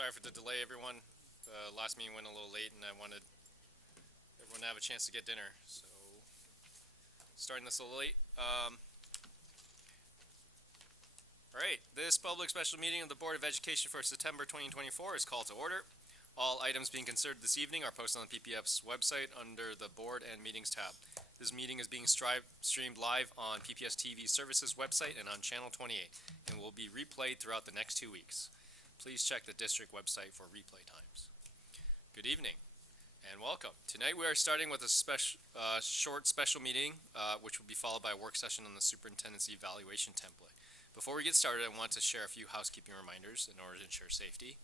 Sorry for the delay, everyone. The last meeting went a little late, and I wanted everyone to have a chance to get dinner. So, starting this a little late. All right, this public special meeting of the Board of Education for September 2024 is called to order. All items being considered this evening are posted on the PPF's website under the Board and Meetings tab. This meeting is being streamed live on PPS TV Services website and on Channel 28, and will be replayed throughout the next 2 weeks. Please check the district website for replay times. Good evening and welcome. Tonight we are starting with a short special meeting, which will be followed by a work session on the superintendent's evaluation template. Before we get started, I want to share a few housekeeping reminders in order to ensure safety.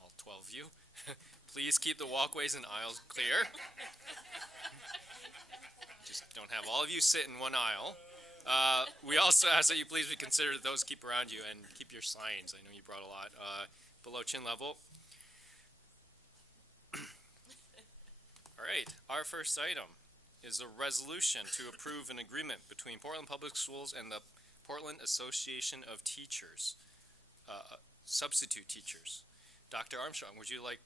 All 12 of you. Please keep the walkways and aisles clear. Just don't have all of you sit in one aisle. We also ask that you please be considerate of those keep around you and keep your signs. I know you brought a lot below chin level. All right, our first item is a resolution to approve an agreement between Portland Public Schools and the Portland Association of Teachers, substitute teachers. Dr. Armstrong, would you like?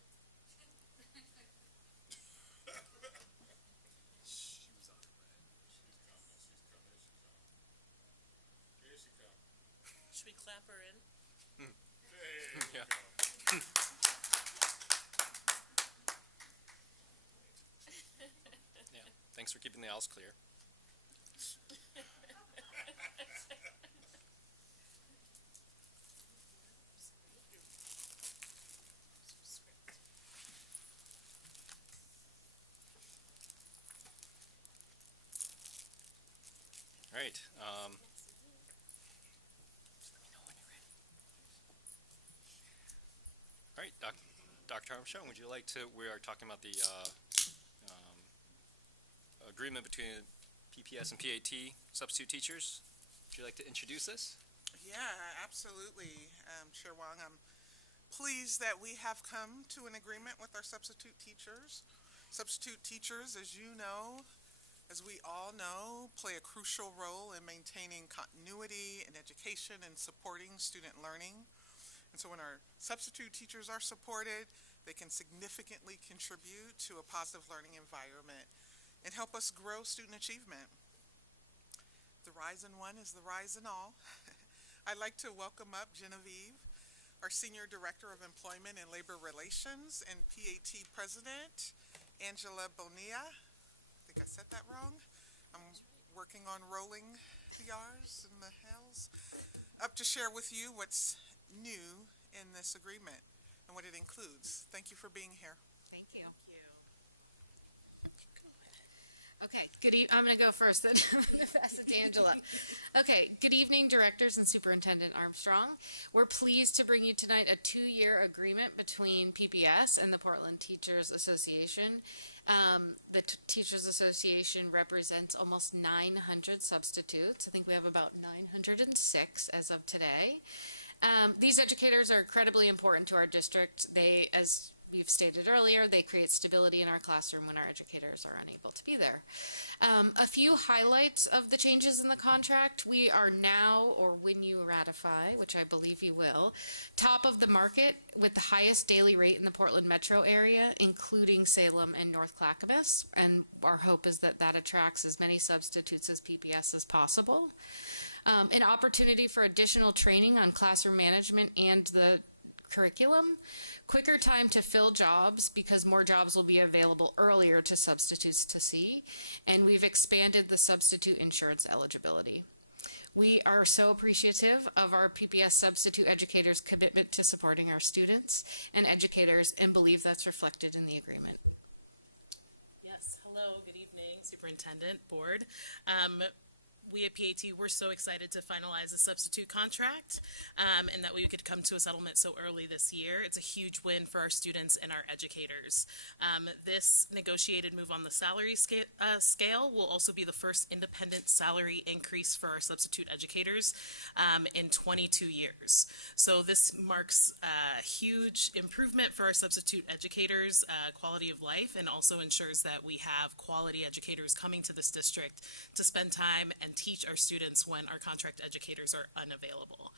Should we clap her in? Yeah. Yeah. Thanks for keeping the aisles clear. All right. All right, Dr. Armstrong, would you like to? We are talking about the agreement between PPS and PAT substitute teachers. Would you like to introduce this? Yeah, absolutely, Chair Wong. I'm pleased that we have come to an agreement with our substitute teachers. Substitute teachers, as you know, as we all know, play a crucial role in maintaining continuity in education and supporting student learning. And so when our substitute teachers are supported, they can significantly contribute to a positive learning environment and help us grow student achievement. The rise in one is the rise in all. I'd like to welcome up Genevieve, our Senior Director of Employment and Labor Relations, and PAT President, Angela Bonilla. I think I said that wrong. I'm working on rolling PRs and the L's. Up to share with you what's new in this agreement and what it includes. Thank you for being here. Thank you. Thank you. Okay, I'm going to go first, then I'm going to pass it to Angela. Okay, good evening, Directors and Superintendent Armstrong. We're pleased to bring you tonight a 2-year agreement between PPS and the Portland Teachers Association. The Teachers Association represents almost 900 substitutes. I think we have about 906 as of today. These educators are incredibly important to our district. They, as we've stated earlier, they create stability in our classroom when our educators are unable to be there. A few highlights of the changes in the contract. We are now, or when you ratify, which I believe you will, top of the market with the highest daily rate in the Portland metro area, including Salem and North Clackamas. And our hope is that that attracts as many substitutes as PPS as possible. An opportunity for additional training on classroom management and the curriculum, quicker time to fill jobs because more jobs will be available earlier to substitutes to see, and we've expanded the substitute insurance eligibility. We are so appreciative of our PPS substitute educators' commitment to supporting our students and educators and believe that's reflected in the agreement. Yes, hello, good evening, Superintendent, Board. We at PAT, we're so excited to finalize the substitute contract and that we could come to a settlement so early this year. It's a huge win for our students and our educators. This negotiated move on the salary scale will also be the first independent salary increase for our substitute educators in 22 years. So this marks a huge improvement for our substitute educators' quality of life, and also ensures that we have quality educators coming to this district to spend time and teach our students when our contract educators are unavailable.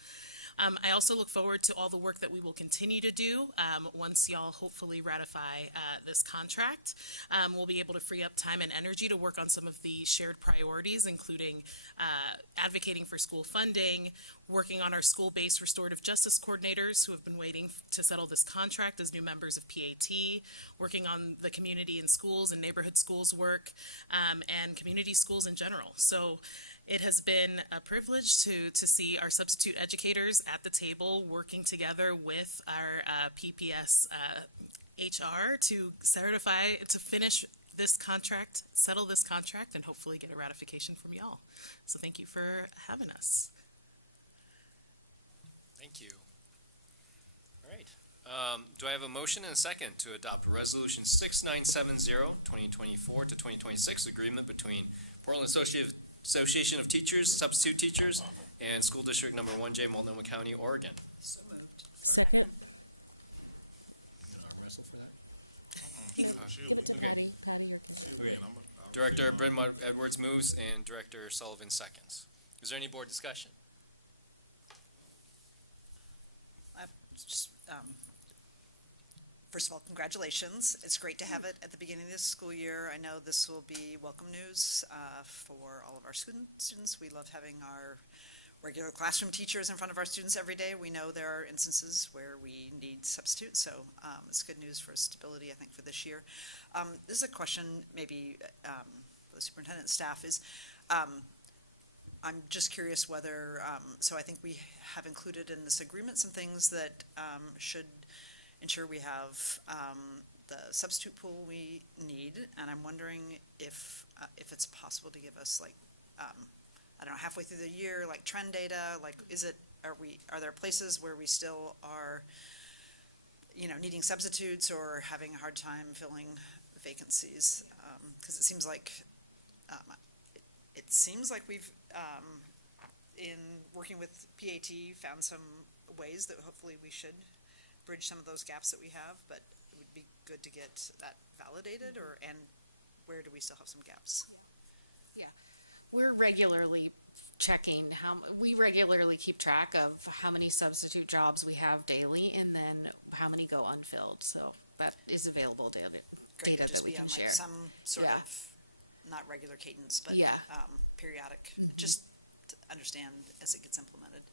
I also look forward to all the work that we will continue to do once y'all hopefully ratify this contract. We'll be able to free up time and energy to work on some of the shared priorities, including advocating for school funding, working on our school-based restorative justice coordinators who have been waiting to settle this contract as new members of PAT, working on the community and schools and neighborhood schools work, and community schools in general. So it has been a privilege to see our substitute educators at the table working together with our PPS HR to certify, to finish this contract, settle this contract, and hopefully get a ratification from y'all. So thank you for having us. Thank you. All right. Do I have a motion and a second to adopt Resolution 6970, 2024 to 2026 agreement between Portland Association of Teachers, Substitute Teachers, and School District Number 1J, Multnomah County, Oregon? So moved. Second. Arm wrestle for that? No, give it to Okay. Patty. Patty or Kim. Okay. Director Bryn Edwards moves and Director Sullivan seconds. Is there any board discussion? Just, first of all, congratulations. It's great to have it at the beginning of this school year. I know this will be welcome news for all of our students. We love having our regular classroom teachers in front of our students every day. We know there are instances where we need substitutes, so it's good news for stability, I think, for this year. This is a question maybe for the superintendent staff is, I'm just curious whether, so I think we have included in this agreement some things that should ensure we have the substitute pool we need, and I'm wondering if it's possible to give us like, I don't know, halfway through the year, like trend data, like are there places where we still are, needing substitutes or having a hard time filling vacancies? Because it seems like, we've, in working with PAT, found some ways that hopefully we should bridge some of those gaps that we have, but it would be good to get that validated, and where do we still have some gaps? Yeah. We're regularly checking we regularly keep track of how many substitute jobs we have daily and then how many go unfilled. So that is available data Great, that just we be can on, like, share. some sort Yeah. of, not regular cadence, but Yeah. periodic, just to understand as it gets implemented.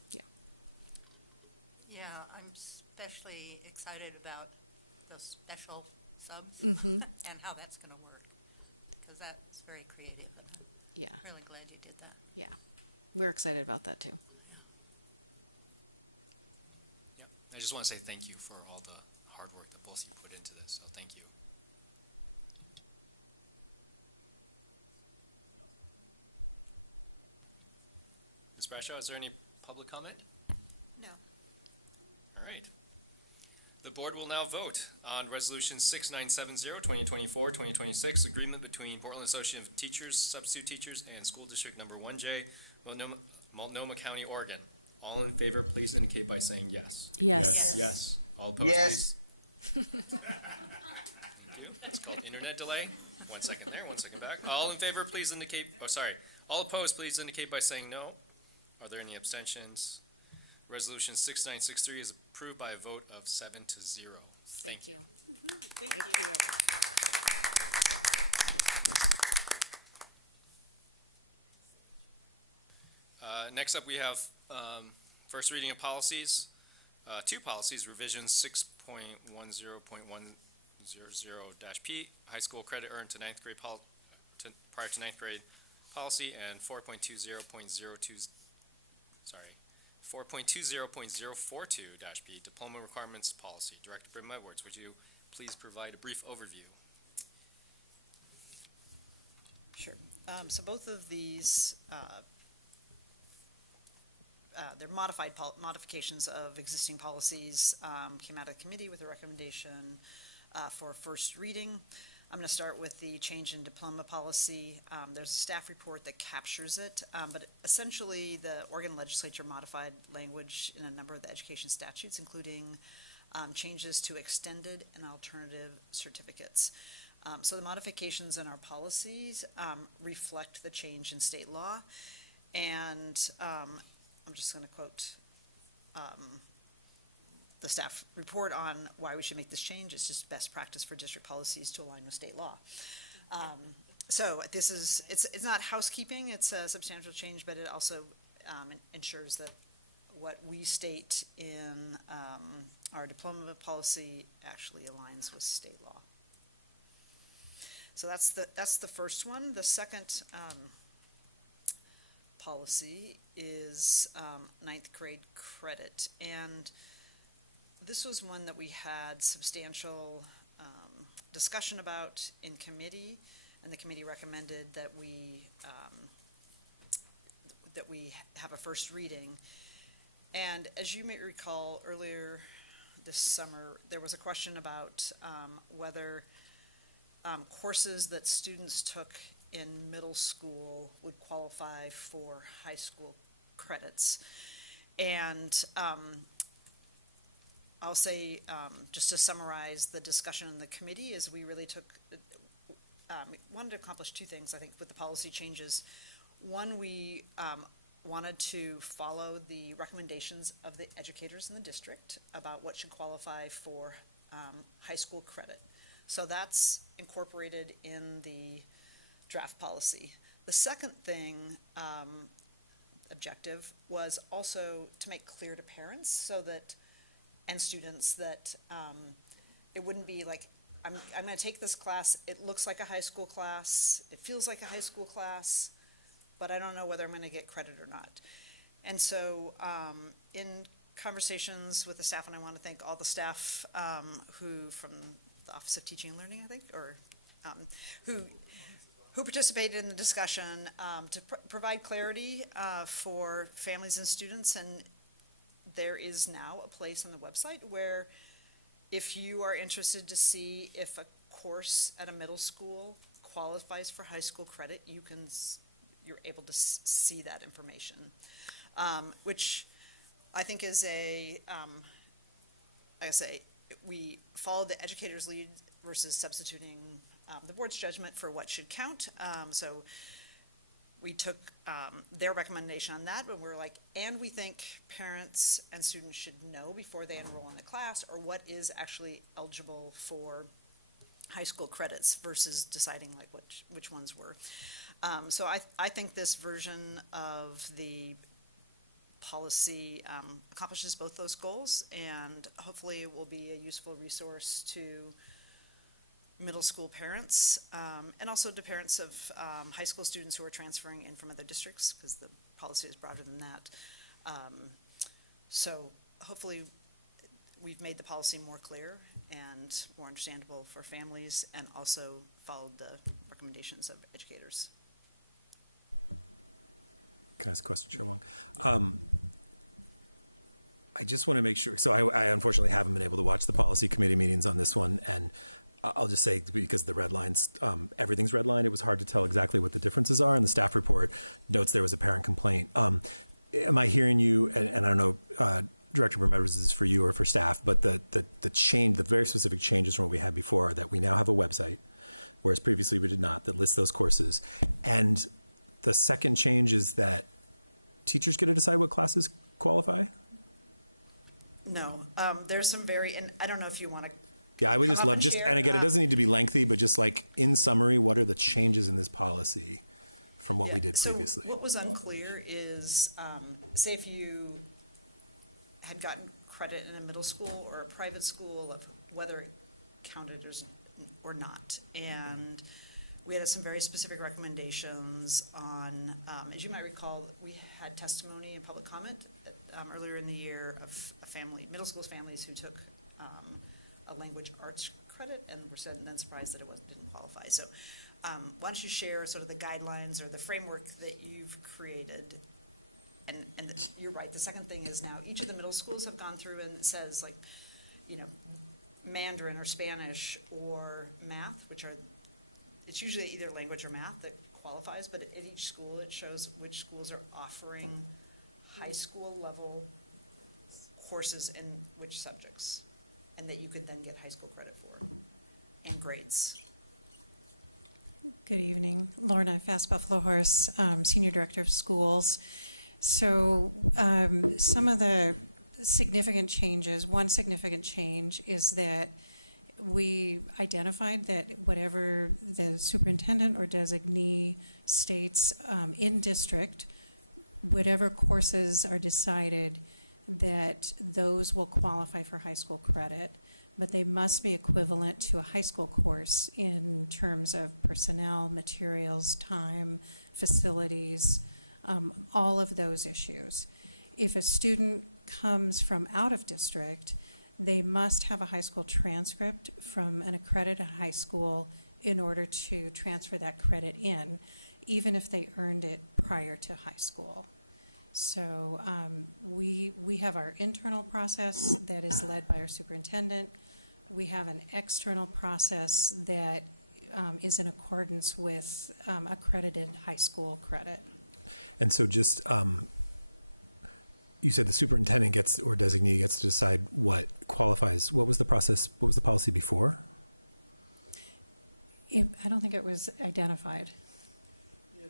Yeah, I'm especially excited about those special subs Mm-hmm. and how that's going to work, because that's very creative. Yeah. I'm really glad you did that. Yeah. We're excited about that too. Yeah. I just want to say thank you for all the hard work that both of you put into this, so thank you. Ms. Brashaw, is there any public comment? No. All right. The board will now vote on Resolution 6970, 2024, 2026, agreement between Portland Association of Teachers, Substitute Teachers, and School District Number 1J, Multnomah County, Oregon. All in favor, please indicate by saying yes. Yes. Yes. All opposed, Yes. please. It's called internet delay. 1 second there, 1 second back. All in favor, please indicate, all opposed, please indicate by saying no. Are there any abstentions? Resolution 6963 is approved by a vote of 7-0. Thank you. Thank you. Next up, we have first reading of policies. Two policies, revisions 6.10.100-P, high school credit earned to ninth grade prior to ninth grade policy, and 4.20.042-P, diploma requirements policy. Director Brim Edwards, would you please provide a brief overview? Sure. So both of these, they're modifications of existing policies, came out of committee with a recommendation for first reading. I'm going to start with the change in diploma policy. There's a staff report that captures it, but essentially the Oregon legislature modified language in a number of the education statutes, including changes to extended and alternative certificates. So the modifications in our policies reflect the change in state law, and I'm just going to quote the staff report on why we should make this change. It's just best practice for district policies to align with state law. So this is, it's not housekeeping, it's a substantial change, but it also ensures that what we state in our diploma policy actually aligns with state law. So that's the first one. The second policy is ninth grade credit. And this was one that we had substantial discussion about in committee, and the committee recommended that we have a first reading. And as you may recall, earlier this summer, there was a question about whether courses that students took in middle school would qualify for high school credits. And I'll say, just to summarize the discussion in the committee, is we really wanted to accomplish two things, I think, with the policy changes. One, we wanted to follow the recommendations of the educators in the district about what should qualify for high school credit. So that's incorporated in the draft policy. The second thing, objective, was also to make clear to parents and students that it wouldn't be like, I'm going to take this class, it looks like a high school class, it feels like a high school class, but I don't know whether I'm going to get credit or not. And so in conversations with the staff, and I want to thank all the staff who, from the Office of Teaching and Learning, I think, or who participated in the discussion to provide clarity for families and students. And there is now a place on the website where if you are interested to see if a course at a middle school qualifies for high school credit, you're able to see that information, which I think is like I say, we followed the educator's lead versus substituting the board's judgment for what should count. So we took their recommendation on that, but we're like, and we think parents and students should know before they enroll in a class or what is actually eligible for high school credits versus deciding like which ones were. So I think this version of the policy accomplishes both those goals, and hopefully it will be a useful resource to middle school parents and also to parents of high school students who are transferring in from other districts, because the policy is broader than that. So hopefully we've made the policy more clear and more understandable for families, and also followed the recommendations of educators. Can I ask a question, Chair Wong? I just want to make sure, so I unfortunately haven't been able to watch the policy committee meetings on this one, and I'll just say, because the red lines, everything's redlined, it was hard to tell exactly what the differences are, and the staff report notes there was a parent complaint. Am I hearing you, and I don't know, Director Bermetz, is this for you or for staff, but the change, the very specific changes from what we had before, are that we now have a website, whereas previously we did not, that lists those courses. And the second change is that teachers get to decide what classes qualify? No, there's some and I don't know if you want to. Yeah, I would just Come up love, and just, share. and again, it doesn't need to be lengthy, but just like, in summary, what are the changes in this policy from what we did previously? So what was unclear is, say if you had gotten credit in a middle school or a private school, of whether it counted or not. And we had some very specific recommendations on, as you might recall, we had testimony and public comment earlier in the year of middle school families who took a language arts credit and were then surprised that didn't qualify. So why don't you share sort of the guidelines or the framework that you've created? And you're right, the second thing is now each of the middle schools have gone through and it says, like, you know, Mandarin or Spanish or math, it's usually either language or math that qualifies, but at each school it shows which schools are offering high school level courses in which subjects, and that you could then get high school credit for, and grades. Good evening. Lorna Fast Buffalo Horse, Senior Director of Schools. So some of the significant changes. One significant change is that we identified that whatever the superintendent or designee states in district, whatever courses are decided, that those will qualify for high school credit, but they must be equivalent to a high school course in terms of personnel, materials, time, facilities, all of those issues. If a student comes from out of district, they must have a high school transcript from an accredited high school in order to transfer that credit in, even if they earned it prior to high school. So we have our internal process that is led by our superintendent. We have an external process that is in accordance with accredited high school credit. And so just, you said the superintendent gets, or designee gets to decide what qualifies. What was the process, what was the policy before? I don't think it was identified. Yeah,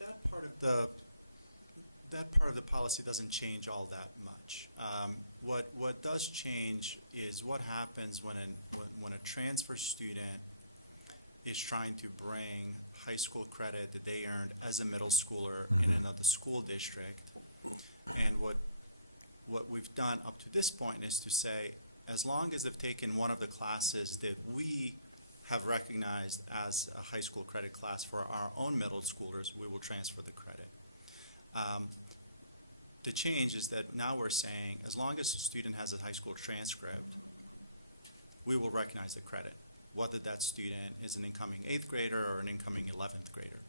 that part of the policy doesn't change all that much. What does change is what happens when a transfer student is trying to bring high school credit that they earned as a middle schooler in another school district. And what we've done up to this point is to say, as long as they've taken one of the classes that we have recognized as a high school credit class for our own middle schoolers, we will transfer the credit. The change is that now we're saying, as long as the student has a high school transcript, we will recognize the credit, whether that student is an incoming 8th grader or an incoming 11th grader.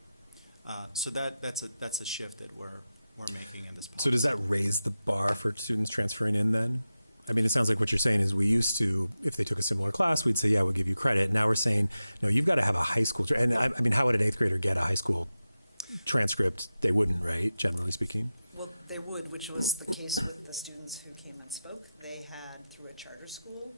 So that's a shift that we're making in this policy. So does that raise the bar for students transferring in then? I mean, it sounds like what you're saying is we used to, if they took a similar class, we'd say, yeah, we'll give you credit. Now we're saying, no, you've got to have a high school, and I mean, how would an 8th grader get a high school transcript? They wouldn't, right, generally speaking? Well, they would, which was the case with the students who came and spoke. They had, through a charter school,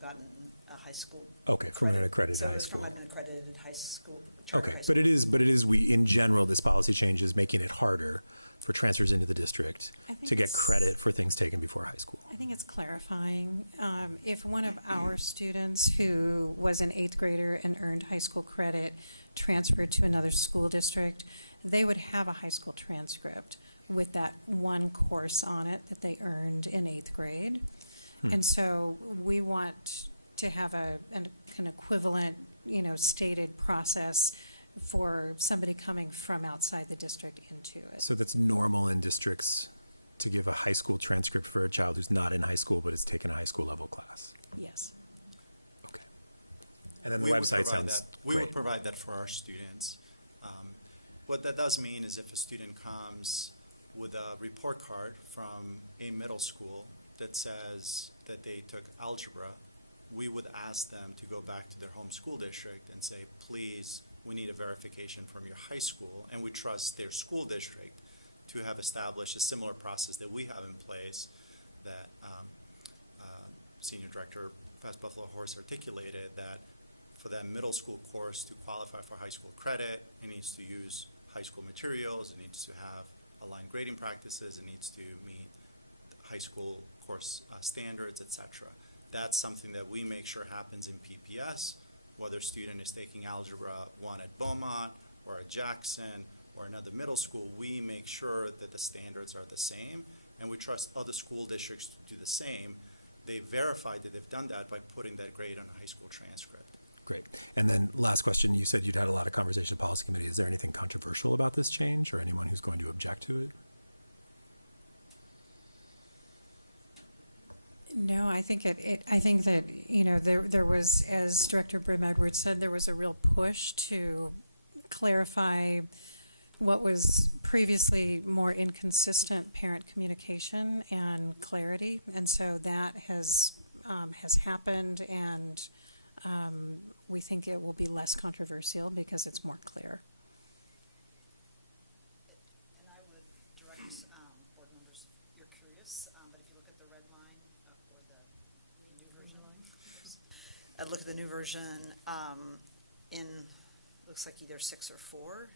gotten a high school. Okay, from an credit. accredited So high it was school. From an accredited high school. charter Okay, high but school. it is, we, in general, this policy change is making it harder for transfers into the district I think to get it's- credit for things taken before high school. I think it's clarifying. If one of our students who was an 8th grader and earned high school credit transferred to another school district, they would have a high school transcript with that one course on it that they earned in 8th grade. And so we want to have an equivalent, stated process for somebody coming from outside the district into it. So that's normal in districts to give a high school transcript for a child who's not in high school but has taken a high school level class. Yes. Okay. And then the We would website provide sounds that. We great. would provide that for our students. What that does mean is if a student comes with a report card from a middle school that says that they took algebra, we would ask them to go back to their home school district and say, please, we need a verification from your high school, and we trust their school district to have established a similar process that we have in place that Senior Director Fast Buffalo Horse articulated, that for that middle school course to qualify for high school credit, it needs to use high school materials, it needs to have aligned grading practices, it needs to meet high school course standards, etc. That's something that we make sure happens in PPS, whether a student is taking Algebra 1 at Beaumont or at Jackson or another middle school, we make sure that the standards are the same, and we trust other school districts to do the same. They verify that they've done that by putting that grade on a high school transcript. Great. And then last question, you said you'd had a lot of conversation with policy committee. Is there anything controversial about this change or anyone who's going to object to it? No, I think I think that, there was, as Director Brim Edwards said, there was a real push to clarify what was previously more inconsistent parent communication and clarity. And so that has happened, and we think it will be less controversial because it's more clear. And I would direct board members, if you're curious, but if you look at the red line, or the new version line, look at the new version, in, looks like either 6 or 4,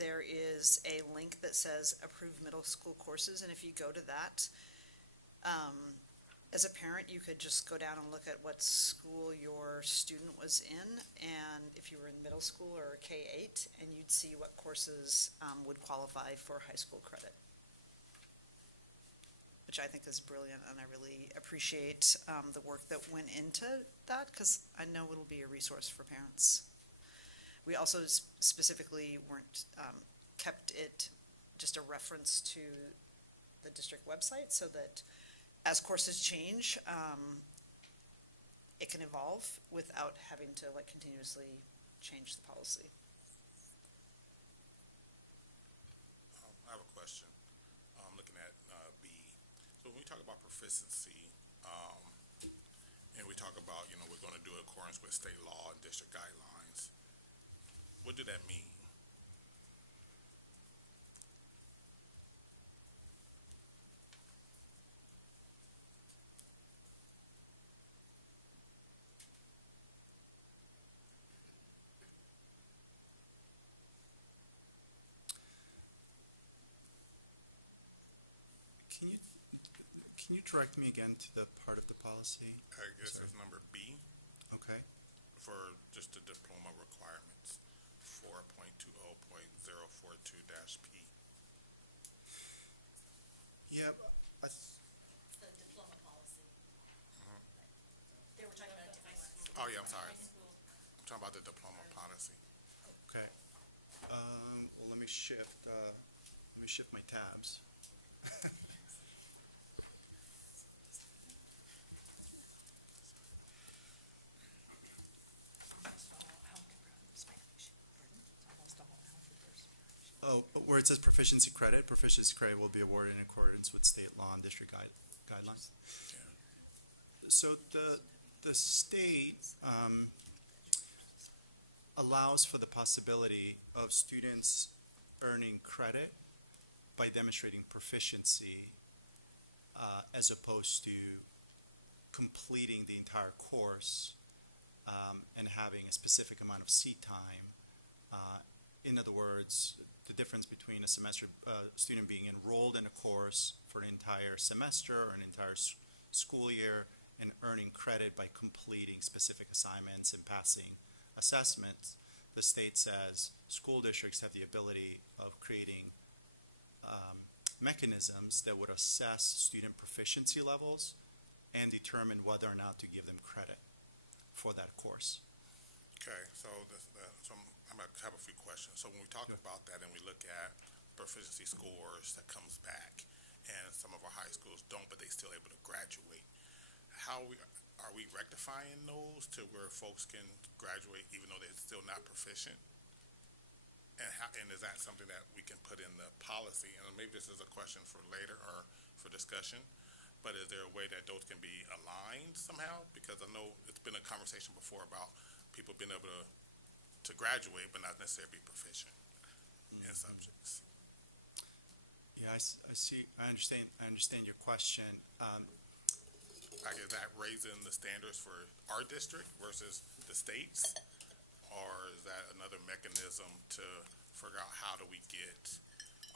there is a link that says approved middle school courses, and if you go to that, as a parent, you could just go down and look at what school your student was in, and if you were in middle school or K-8, and you'd see what courses would qualify for high school credit, which I think is brilliant, and I really appreciate the work that went into that, because I know it'll be a resource for parents. We also specifically weren't, kept it just a reference to the district website, so that as courses change, it can evolve without having to like continuously change the policy. I have a question. I'm looking at B. So when we talk about proficiency, and we talk about, we're going to do it in accordance with state law and district guidelines, what do that mean? Can you direct me again to the part of the policy? I guess Sorry. it's number B Okay. for just the diploma requirements, 4.20.042-P. Yeah, Oh, yeah, I'm sorry. I'm talking about the diploma policy. okay. Well, let me shift my tabs. Oh, where it says proficiency credit will be awarded in accordance with state law and district guidelines. So the state allows for the possibility of students earning credit by demonstrating proficiency as opposed to completing the entire course and having a specific amount of seat time. In other words, the difference between a semester student being enrolled in a course for an entire semester or an entire school year and earning credit by completing specific assignments and passing assessments, the state says school districts have the ability of creating mechanisms that would assess student proficiency levels and determine whether or not to give them credit for that course. Okay, so I'm going to have a few questions. So when we talk Sure. about that and we look at proficiency scores that comes back, and some of our high schools don't, but they still able to graduate, are we rectifying those to where folks can graduate even though they're still not proficient? And is that something that we can put in the policy? And maybe this is a question for later or for discussion, but is there a way that those can be aligned somehow? Because I know it's been a conversation before about people being able to graduate but not necessarily be proficient in subjects. Yeah, I see. I understand your question. Like, is that raising the standards for our district versus the states? Or is that another mechanism to figure out how do we get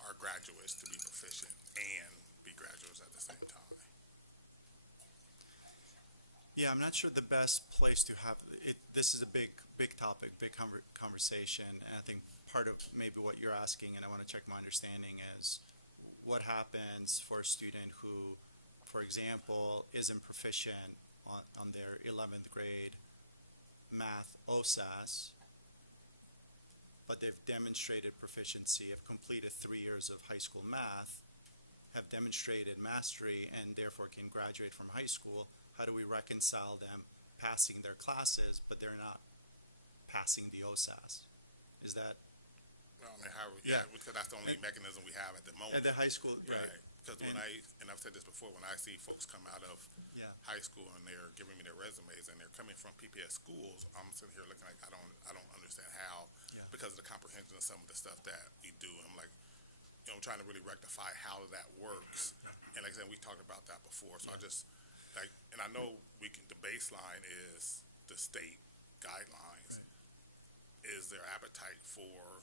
our graduates to be proficient and be graduates at the same time? Yeah, I'm not sure the best place to have it. This is a big topic, big conversation, and I think part of maybe what you're asking, and I want to check my understanding, is what happens for a student who, for example, isn't proficient on their 11th grade math OSAS, but they've demonstrated proficiency, have completed 3 years of high school math, have demonstrated mastery, and therefore can graduate from high school. How do we reconcile them passing their classes, but they're not passing the OSAS? Is that? Well, I mean, Yeah. because that's the only And- mechanism we have at the moment. At the high school, right. Because And- and I've said this before, when I see folks come out of Yeah. high school and they're giving me their resumes and they're coming from PPS schools, I'm sitting here looking like I don't understand how, Yeah. because of the comprehension of some of the stuff that we do. I'm like, I'm trying to really rectify how that works. And like I said, we talked about that before, so I Yeah. just, like, and I know the baseline is the state guidelines. Right. Is there appetite for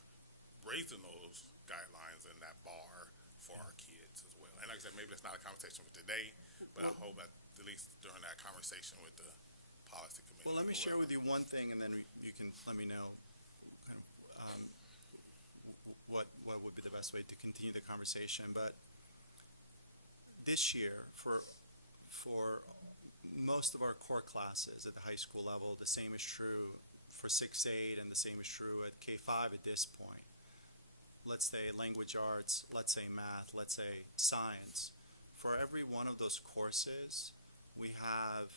raising those guidelines and that bar for our kids as well. And like I said, maybe that's not a conversation with today, but I hope at least during that conversation with the policy committee. Well, let me share with you one thing, and then you can let me know kind of what would be the best way to continue the conversation. But this year, for most of our core classes at the high school level, the same is true for 6-8, and the same is true at K-5 at this point. Let's say language arts, let's say math, let's say science. For every one of those courses, we have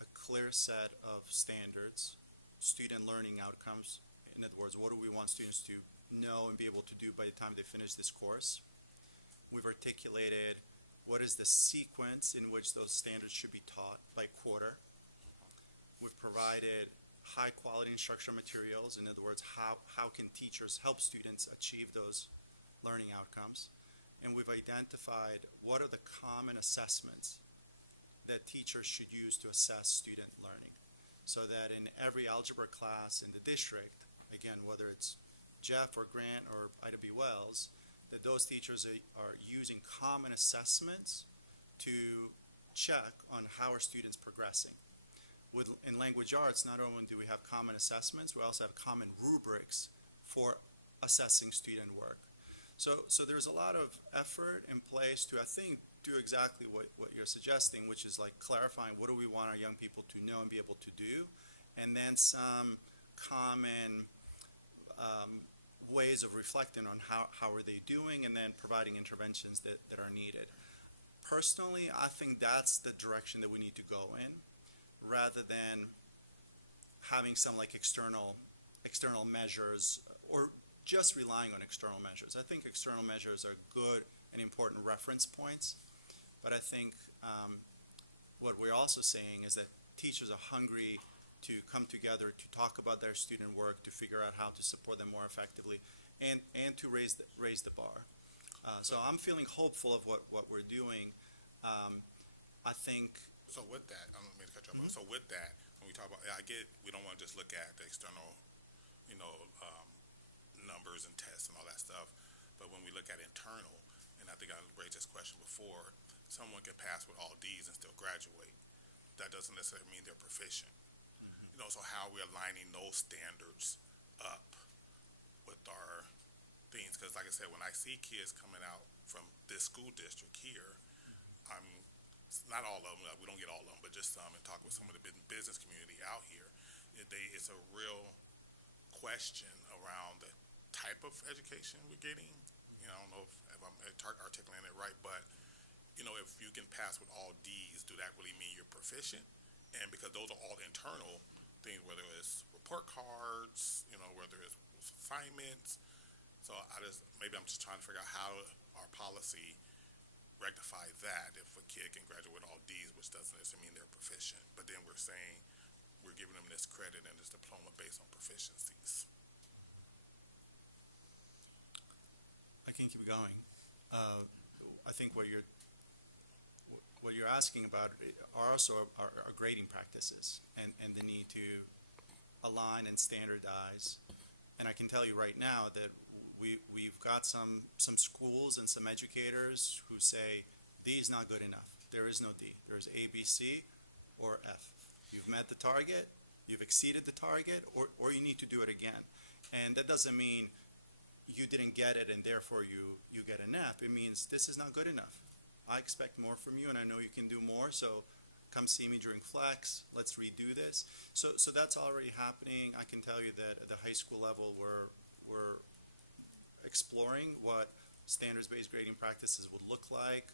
a clear set of standards, student learning outcomes. In other words, what do we want students to know and be able to do by the time they finish this course? We've articulated what is the sequence in which those standards should be taught by quarter. We've provided high-quality instructional materials. In other words, how can teachers help students achieve those learning outcomes? And we've identified what are the common assessments that teachers should use to assess student learning, so that in every algebra class in the district, again, whether it's Jeff or Grant or Ida B. Wells, that those teachers are using common assessments to check on how are students progressing. In language arts, not only do we have common assessments, we also have common rubrics for assessing student work. So there's a lot of effort in place to, I think, do exactly what you're suggesting, which is like clarifying what do we want our young people to know and be able to do, and then some common ways of reflecting on how are they doing, and then providing interventions that are needed. Personally, I think that's the direction that we need to go in, rather than having some like external measures or just relying on external measures. I think external measures are good and important reference points, but I think what we're also saying is that teachers are hungry to come together to talk about their student work, to figure out how to support them more effectively, and to raise the bar. So I'm feeling hopeful of what we're doing. I think. So with that, I don't mean to cut you off. So with that, when we talk about, I get we don't want to just look at the external, numbers and tests and all that stuff, but when we look at internal, and I think I raised this question before, someone can pass with all D's and still graduate. That doesn't necessarily mean they're proficient. So how we're aligning those standards up with our things, because like I said, when I see kids coming out from this school district here, not all of them, we don't get all of them, but just some, and talk with some of the business community out here, it's a real question around the type of education we're getting. I don't know if I'm articulating it right, but if you can pass with all D's, do that really mean you're proficient? And because those are all internal things, whether it's report cards, whether it's assignments. So maybe I'm just trying to figure out how our policy rectify that. If a kid can graduate with all D's, which doesn't necessarily mean they're proficient, but then we're saying we're giving them this credit and this diploma based on proficiencies. I can keep going. I think what you're asking about are also our grading practices and the need to align and standardize. And I can tell you right now that we've got some schools and some educators who say D is not good enough. There is no D. There is A, B, C, or F. You've met the target, you've exceeded the target, or you need to do it again. And that doesn't mean you didn't get it and therefore you get an F. It means this is not good enough. I expect more from you and I know you can do more, so come see me during Flex, let's redo this. So that's already happening. I can tell you that at the high school level we're exploring what standards-based grading practices would look like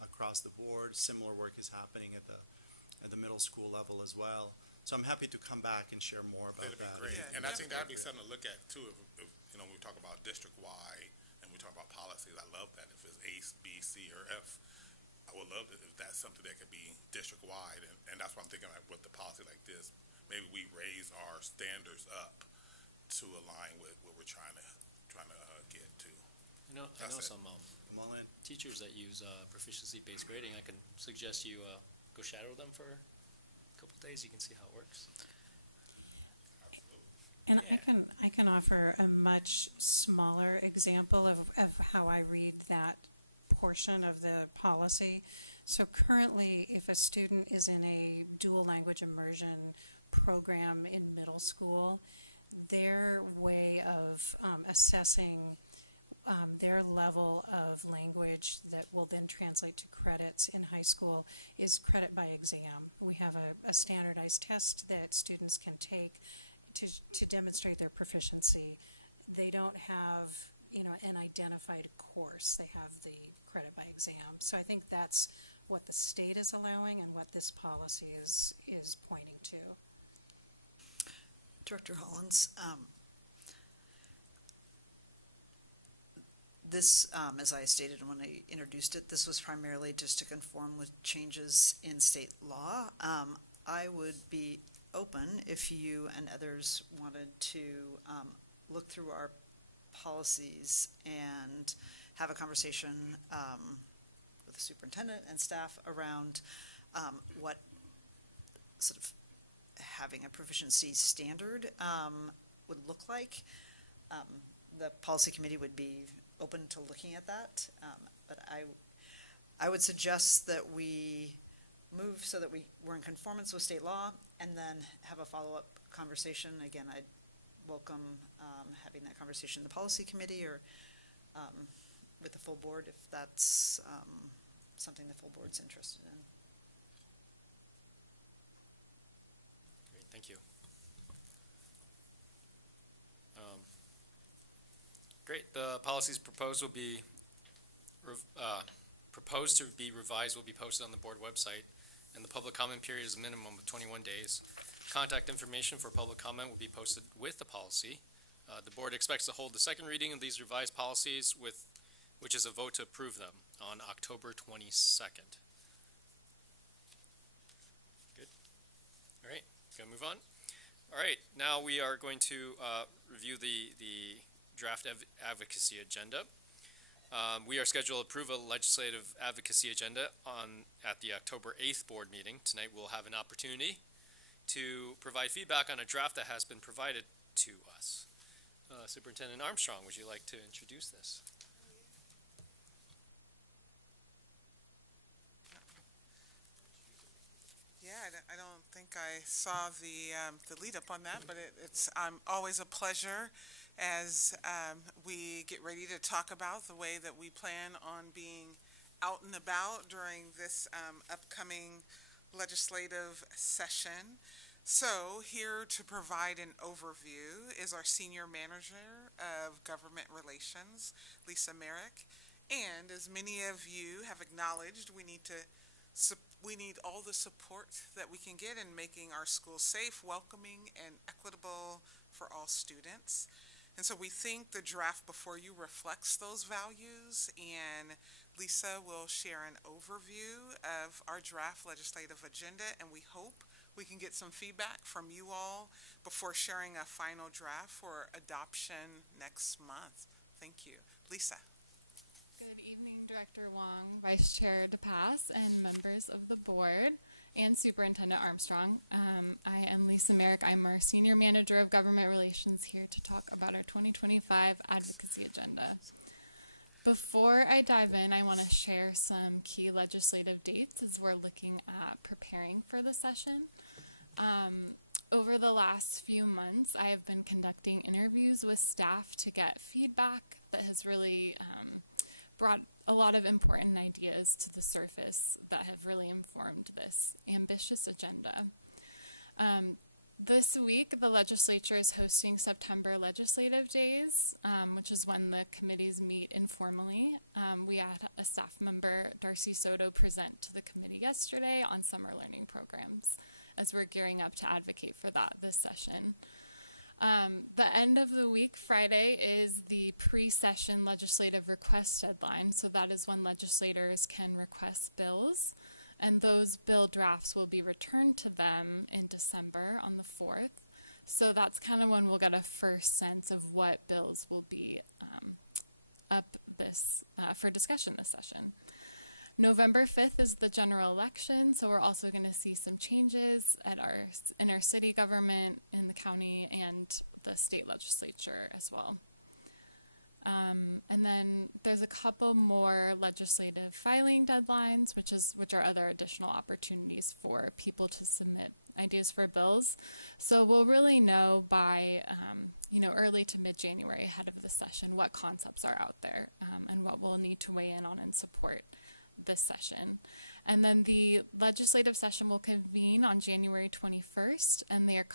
across the board. Similar work is happening at the middle school level as well. So I'm happy to come back and share more about that. And I think that'd be something to look at too. If when we talk about district-wide and we talk about policies, I love that. If it's A, B, C, or F, I would love it if that's something that could be district-wide. And that's what I'm thinking like with the policy like this. Maybe we raise our standards up to align with what we're trying to get to. I know some I'm all in. teachers that use proficiency-based grading. I can suggest you go shadow them for a couple of days. You can see how it works. And I can offer a much smaller example of how I read that portion of the policy. So currently, if a student is in a dual language immersion program in middle school, their way of assessing their level of language that will then translate to credits in high school is credit by exam. We have a standardized test that students can take to demonstrate their proficiency. They don't have, an identified course. They have the credit by exam. So I think that's what the state is allowing and what this policy is pointing to. Director Hollins, this, as I stated when I introduced it, this was primarily just to conform with changes in state law. I would be open if you and others wanted to look through our policies and have a conversation with the superintendent and staff around what sort of having a proficiency standard would look like. The policy committee would be open to looking at that, but I would suggest that we move so that we're in conformance with state law and then have a follow-up conversation. Again, I'd welcome having that conversation in the policy committee or with the full board if that's something the full board's interested in. Great, thank you. Great, the policies proposed will be proposed to be revised will be posted on the board website, and the public comment period is a minimum of 21 days. Contact information for public comment will be posted with the policy. The board expects to hold the second reading of these revised policies which is a vote to approve them on October 22nd. Good. All right, gonna move on. All right, now we are going to review the draft advocacy agenda. We are scheduled to approve a legislative advocacy agenda at the October 8th board meeting. Tonight we'll have an opportunity to provide feedback on a draft that has been provided to us. Superintendent Armstrong, would you like to introduce this? Yeah, I don't think I saw the lead up on that, but it's always a pleasure as we get ready to talk about the way that we plan on being out and about during this upcoming legislative session. So here to provide an overview is our Senior Manager of Government Relations, Lisa Merrick. And as many of you have acknowledged, we need all the support that we can get in making our schools safe, welcoming, and equitable for all students. And so we think the draft before you reflects those values, and Lisa will share an overview of our draft legislative agenda, and we hope we can get some feedback from you all before sharing a final draft for adoption next month. Thank you. Lisa. Good evening, Director Wong, Vice Chair DePass, and members of the board, and Superintendent Armstrong. I am Lisa Merrick. I'm our Senior Manager of Government Relations here to talk about our 2025 advocacy agenda. Before I dive in, I want to share some key legislative dates as we're looking at preparing for the session. Over the last few months, I have been conducting interviews with staff to get feedback that has really brought a lot of important ideas to the surface that have really informed this ambitious agenda. This week, the legislature is hosting September Legislative Days, which is when the committees meet informally. We had a staff member, Darcy Soto, present to the committee yesterday on summer learning programs as we're gearing up to advocate for that this session. The end of the week, Friday, is the pre-session legislative request deadline. So that is when legislators can request bills. And those bill drafts will be returned to them in December on the 4th. So that's kind of when we'll get a first sense of what bills will be up this for discussion this session. November 5th is the general election, so we're also going to see some changes in our city government, in the county, and the state legislature as well. And then there's a couple more legislative filing deadlines, which are other additional opportunities for people to submit ideas for bills. So we'll really know by early to mid-January ahead of the session what concepts are out there and what we'll need to weigh in on and support this session. And then the legislative session will convene on January 21st, and they are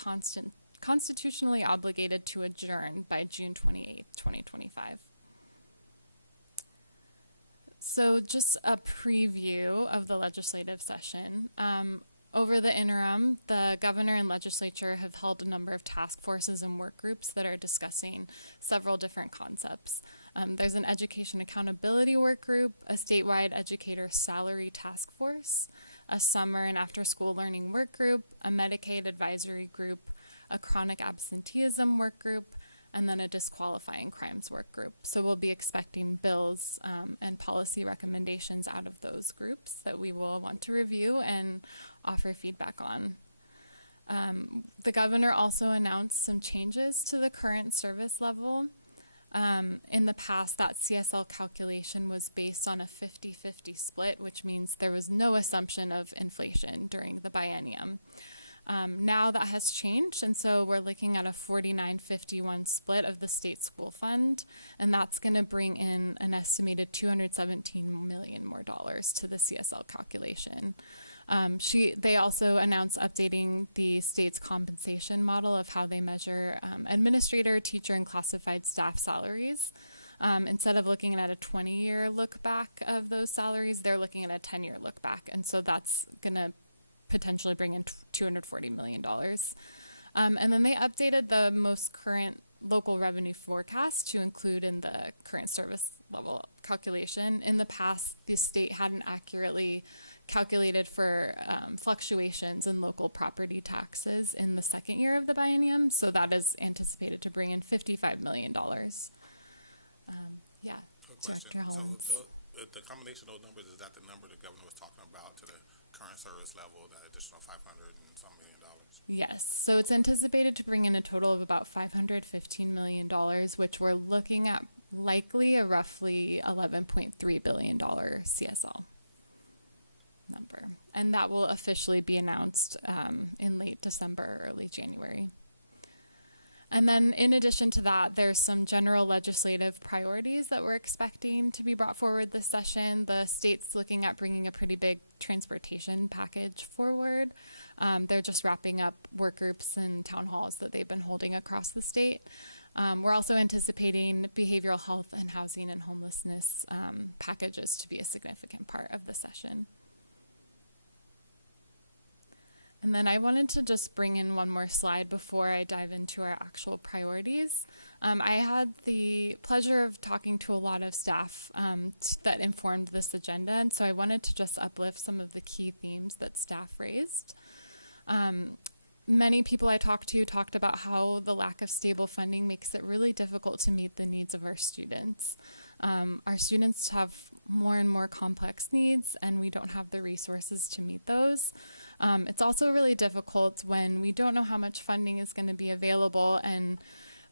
constitutionally obligated to adjourn by June 28th, 2025. So just a preview of the legislative session. Over the interim, the governor and legislature have held a number of task forces and work groups that are discussing several different concepts. There's an education accountability work group, a statewide educator salary task force, a summer and after school learning work group, a Medicaid advisory group, a chronic absenteeism work group, and then a disqualifying crimes work group. So we'll be expecting bills and policy recommendations out of those groups that we will want to review and offer feedback on. The governor also announced some changes to the current service level. In the past, that CSL calculation was based on a 50-50 split, which means there was no assumption of inflation during the biennium. Now that has changed, and so we're looking at a 49-51 split of the state school fund, and that's going to bring in an estimated $217 million more dollars to the CSL calculation. They also announced updating the state's compensation model of how they measure administrator, teacher, and classified staff salaries. Instead of looking at a 20-year look back of those salaries, they're looking at a 10-year look back, and so that's going to potentially bring in $240 million. And then they updated the most current local revenue forecast to include in the current service level calculation. In the past, the state hadn't accurately calculated for fluctuations in local property taxes in the second year of the biennium, so that is anticipated to bring in $55 million. Director Hollins. So the combination of those numbers, is that the number the governor was talking about to the current service level, that additional $500 and some million dollars? Yes, so it's anticipated to bring in a total of about $515 million, which we're looking at likely a roughly $11.3 billion CSL number. And that will officially be announced in late December or early January. And then in addition to that, there's some general legislative priorities that we're expecting to be brought forward this session. The state's looking at bringing a pretty big transportation package forward. They're just wrapping up work groups and town halls that they've been holding across the state. We're also anticipating behavioral health and housing and homelessness packages to be a significant part of the session. And then I wanted to just bring in one more slide before I dive into our actual priorities. I had the pleasure of talking to a lot of staff that informed this agenda, and so I wanted to just uplift some of the key themes that staff raised. Many people I talked to talked about how the lack of stable funding makes it really difficult to meet the needs of our students. Our students have more and more complex needs, and we don't have the resources to meet those. It's also really difficult when we don't know how much funding is going to be available, and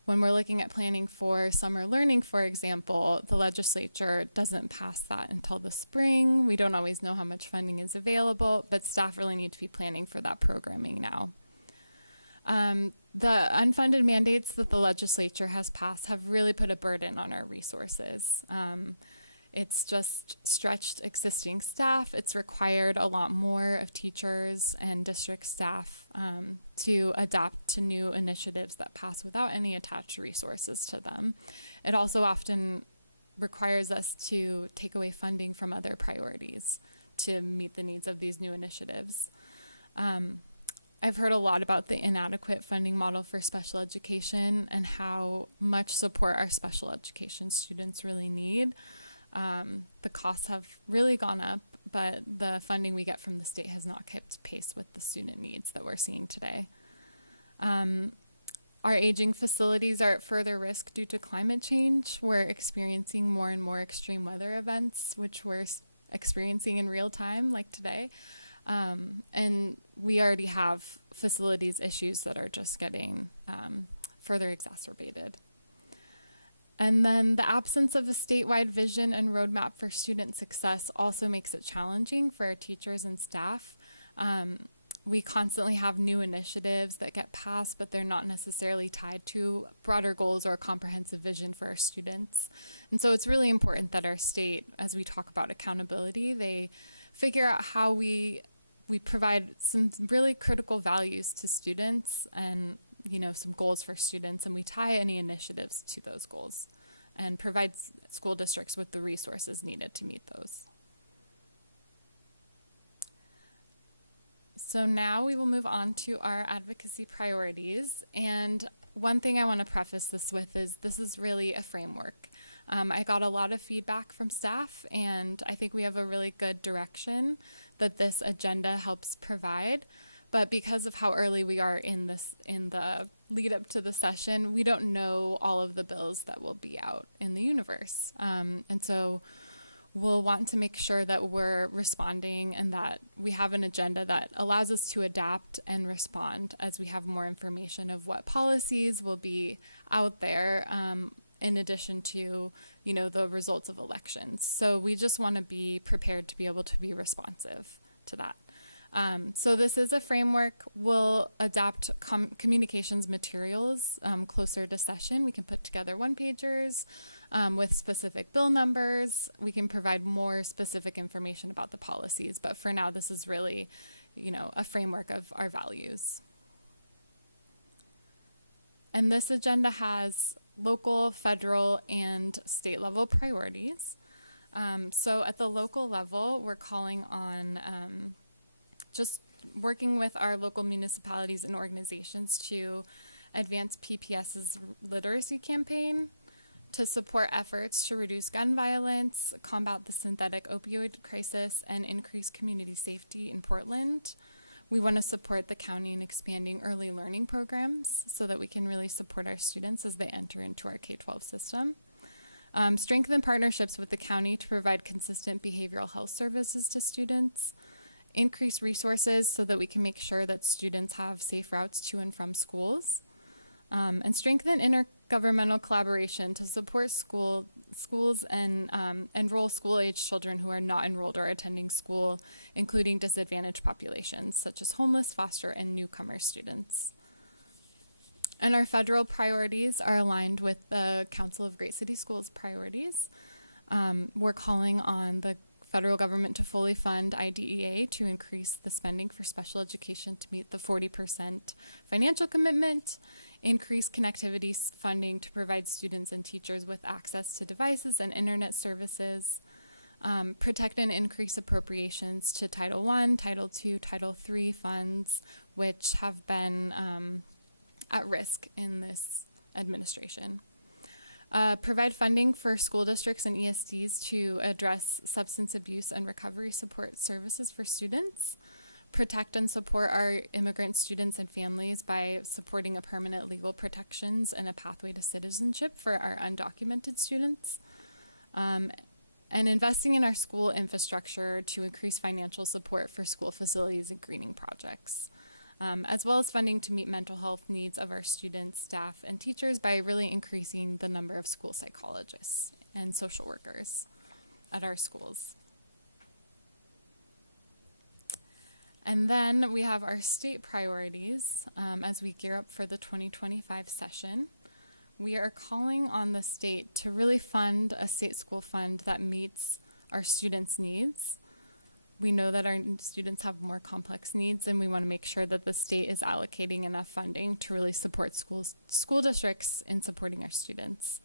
when we're looking at planning for summer learning, for example, the legislature doesn't pass that until the spring. We don't always know how much funding is available, but staff really need to be planning for that programming now. The unfunded mandates that the legislature has passed have really put a burden on our resources. It's just stretched existing staff. It's required a lot more of teachers and district staff to adapt to new initiatives that pass without any attached resources to them. It also often requires us to take away funding from other priorities to meet the needs of these new initiatives. I've heard a lot about the inadequate funding model for special education and how much support our special education students really need. The costs have really gone up, but the funding we get from the state has not kept pace with the student needs that we're seeing today. Our aging facilities are at further risk due to climate change. We're experiencing more and more extreme weather events, which we're experiencing in real time, like today. And we already have facilities issues that are just getting further exacerbated. And then the absence of a statewide vision and roadmap for student success also makes it challenging for our teachers and staff. We constantly have new initiatives that get passed, but they're not necessarily tied to broader goals or a comprehensive vision for our students. And so it's really important that our state, as we talk about accountability, they figure out how we provide some really critical values to students and, you know, some goals for students, and we tie any initiatives to those goals and provide school districts with the resources needed to meet those. So now we will move on to our advocacy priorities. And one thing I want to preface this with is this is really a framework. I got a lot of feedback from staff, and I think we have a really good direction that this agenda helps provide. But because of how early we are in the lead up to the session, we don't know all of the bills that will be out in the universe. And so we'll want to make sure that we're responding and that we have an agenda that allows us to adapt and respond as we have more information of what policies will be out there, in addition to, you know, the results of elections. So we just want to be prepared to be able to be responsive to that. So this is a framework. We'll adapt communications materials closer to session. We can put together one-pagers with specific bill numbers. We can provide more specific information about the policies. But for now, this is really, you know, a framework of our values. And this agenda has local, federal, and state level priorities. So at the local level, we're calling on just working with our local municipalities and organizations to advance PPS's literacy campaign, to support efforts to reduce gun violence, combat the synthetic opioid crisis, and increase community safety in Portland. We want to support the county in expanding early learning programs so that we can really support our students as they enter into our K-12 system. Strengthen partnerships with the county to provide consistent behavioral health services to students. Increase resources so that we can make sure that students have safe routes to and from schools, and strengthen intergovernmental collaboration to support schools and enroll school-age children who are not enrolled or attending school, including disadvantaged populations such as homeless, foster, and newcomer students. And our federal priorities are aligned with the Council of Great City Schools priorities. We're calling on the federal government to fully fund IDEA to increase the spending for special education to meet the 40% financial commitment, increase connectivity funding to provide students and teachers with access to devices and internet services, protect and increase appropriations to Title I, Title II, Title III funds, which have been at risk in this administration. Provide funding for school districts and ESDs to address substance abuse and recovery support services for students. Protect and support our immigrant students and families by supporting a permanent legal protections and a pathway to citizenship for our undocumented students. And investing in our school infrastructure to increase financial support for school facilities and greening projects. As well as funding to meet mental health needs of our students, staff, and teachers by really increasing the number of school psychologists and social workers at our schools. And then we have our state priorities as we gear up for the 2025 session. We are calling on the state to really fund a state school fund that meets our students' needs. We know that our students have more complex needs, and we want to make sure that the state is allocating enough funding to really support school districts in supporting our students.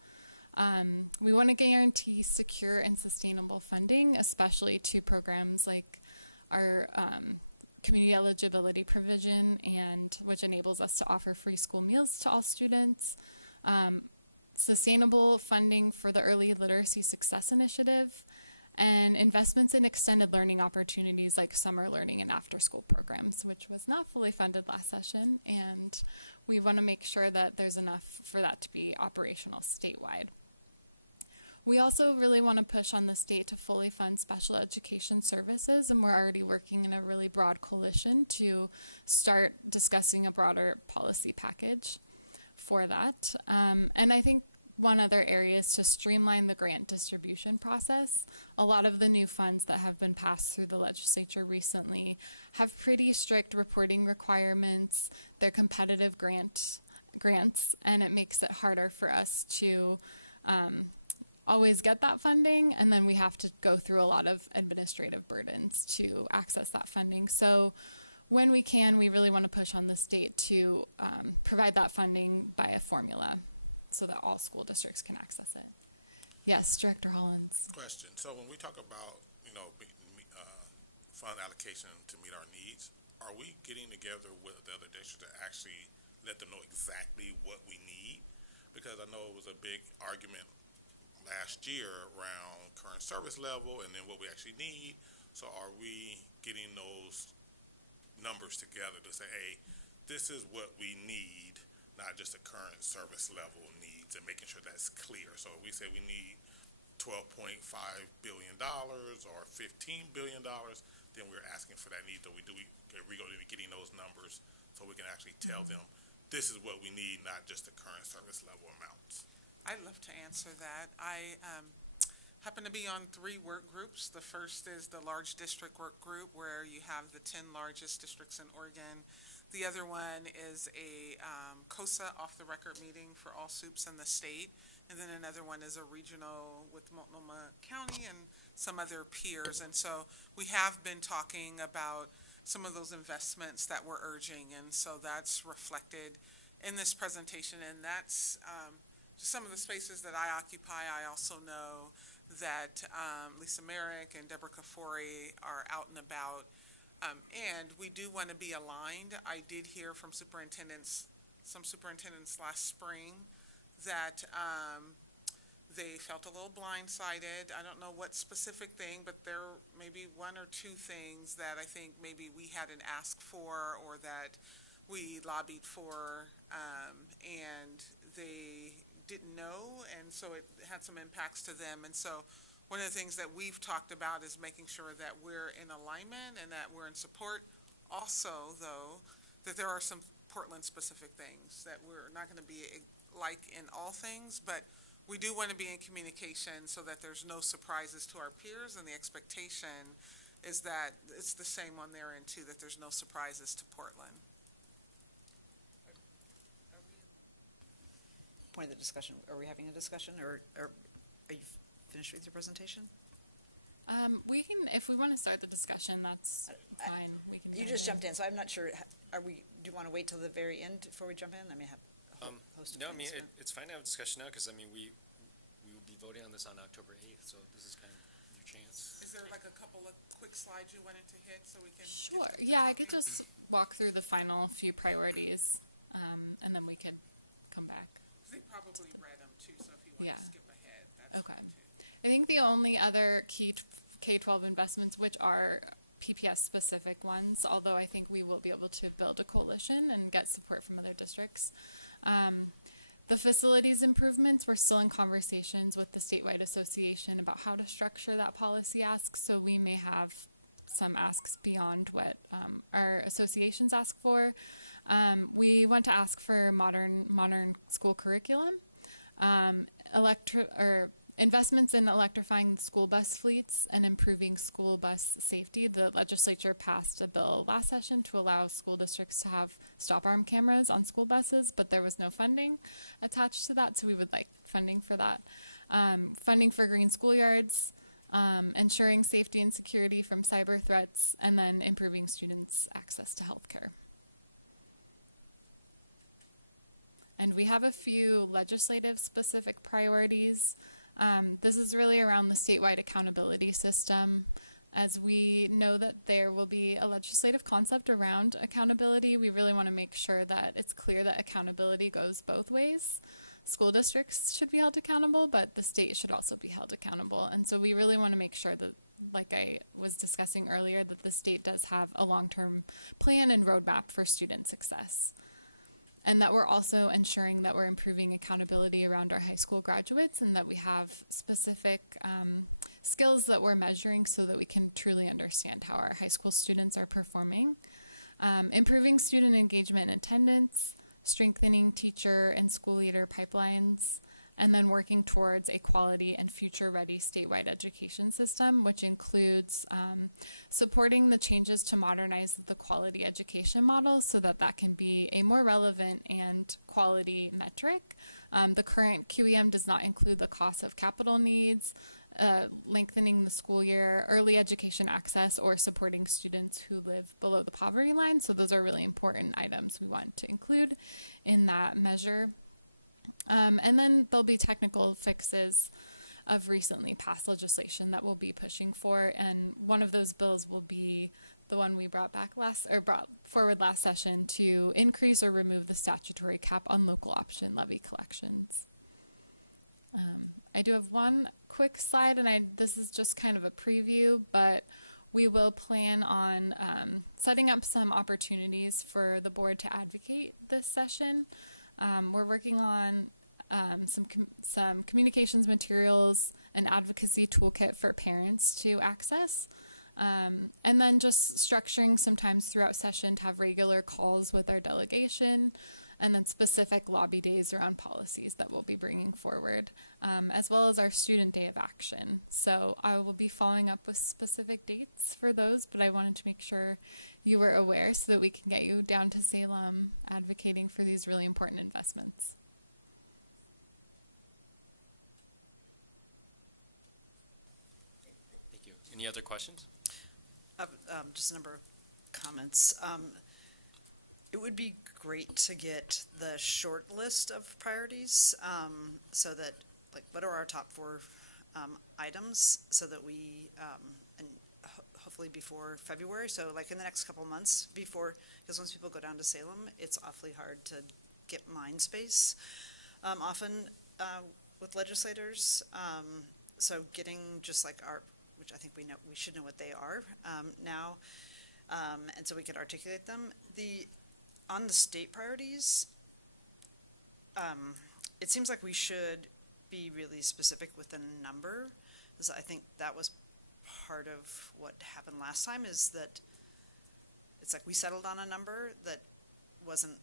We want to guarantee secure and sustainable funding, especially to programs like our community eligibility provision, and which enables us to offer free school meals to all students. Sustainable funding for the Early Literacy Success Initiative, and investments in extended learning opportunities like summer learning and after-school programs, which was not fully funded last session, and we want to make sure that there's enough for that to be operational statewide. We also really want to push on the state to fully fund special education services, and we're already working in a really broad coalition to start discussing a broader policy package for that. And I think one other area is to streamline the grant distribution process. A lot of the new funds that have been passed through the legislature recently have pretty strict reporting requirements. They're competitive grants, and it makes it harder for us to always get that funding, and then we have to go through a lot of administrative burdens to access that funding. So when we can, we really want to push on the state to provide that funding by a formula so that all school districts can access it. Yes, Director Hollins. Question. So when we talk about, fund allocation to meet our needs, are we getting together with the other districts to actually let them know exactly what we need? Because I know it was a big argument last year around current service level and then what we actually need. So are we getting those numbers together to say, hey, this is what we need, not just the current service level needs, and making sure that's clear. So if we say we need $12.5 billion or $15 billion, then we're asking for that need. So are we going to be getting those numbers so we can actually tell them this is what we need, not just the current service level amounts? I'd love to answer that. I happen to be on 3 work groups. The first is the large district work group, where you have the 10 largest districts in Oregon. The other one is a COSA off-the-record meeting for all SUPs in the state. And then another one is a regional with Multnomah County and some other peers. And so we have been talking about some of those investments that we're urging. And so that's reflected in this presentation. And that's some of the spaces that I occupy. I also know that Lisa Merrick and Deborah Kafori are out and about. And we do want to be aligned. I did hear from some superintendents last spring that they felt a little blindsided. I don't know what specific thing, but there may be 1 or 2 things that I think maybe we hadn't asked for or that we lobbied for, and they didn't know, and so it had some impacts to them. And so one of the things that we've talked about is making sure that we're in alignment and that we're in support. Also, though, that there are some Portland-specific things that we're not going to be like in all things, but we do want to be in communication so that there's no surprises to our peers, and the expectation is that it's the same on their end too, that there's no surprises to Portland. Point of the discussion, are we having a discussion, or are you finished with your presentation? We can, if we want to start the discussion, that's fine. We can. You just jumped in, so I'm not sure. Do you want to wait till the very end before we jump in? I mean, have a whole host of things. It's fine to have a discussion now, because we will be voting on this on October 8th, so this is kind of your chance. Is there like a couple of quick slides you wanted to hit so we can? Sure. Yeah, I could just walk through the final few priorities, and then we could come back. They probably read them too, so if you want to skip ahead, that's okay. fine, too. I think the only other key K-12 investments, which are PPS-specific ones, although I think we will be able to build a coalition and get support from other districts. The facilities improvements, we're still in conversations with the statewide association about how to structure that policy ask, so we may have some asks beyond what our associations ask for. We want to ask for modern school curriculum, investments in electrifying school bus fleets and improving school bus safety. The legislature passed a bill last session to allow school districts to have stop arm cameras on school buses, but there was no funding attached to that, so we would like funding for that. Funding for green schoolyards, ensuring safety and security from cyber threats, and then improving students' access to healthcare. And we have a few legislative specific priorities. This is really around the statewide accountability system. As we know that there will be a legislative concept around accountability, we really want to make sure that it's clear that accountability goes both ways. School districts should be held accountable, but the state should also be held accountable. And so we really want to make sure that, like I was discussing earlier, that the state does have a long-term plan and roadmap for student success. and that we're also ensuring that we're improving accountability around our high school graduates and that we have specific skills that we're measuring so that we can truly understand how our high school students are performing. Improving student engagement and attendance, strengthening teacher and school leader pipelines, and then working towards a quality and future-ready statewide education system, which includes supporting the changes to modernize the quality education model so that that can be a more relevant and quality metric. The current QEM does not include the cost of capital needs, lengthening the school year, early education access, or supporting students who live below the poverty line. So those are really important items we want to include in that measure. And then there'll be technical fixes of recently passed legislation that we'll be pushing for. And one of those bills will be the one we brought forward last session to increase or remove the statutory cap on local option levy collections. I do have one quick slide, and this is just kind of a preview, but we will plan on setting up some opportunities for the board to advocate this session. We're working on some communications materials, an advocacy toolkit for parents to access, and then just structuring some times throughout session to have regular calls with our delegation, and then specific lobby days around policies that we'll be bringing forward, as well as our student day of action. So I will be following up with specific dates for those, but I wanted to make sure you were aware so that we can get you down to Salem advocating for these really important investments. Thank you. Any other questions? Just a number of comments. It would be great to get the short list of priorities, so that, like, what are our top 4 items, so that we, and hopefully before February, so like in the next couple of months before, because once people go down to Salem, it's awfully hard to get mind space, often with legislators. So getting just like which I think we should know what they are now, and so we could articulate them. On the state priorities, it seems like we should be really specific with a number, because I think that was part of what happened last time, is that it's like we settled on a number that wasn't,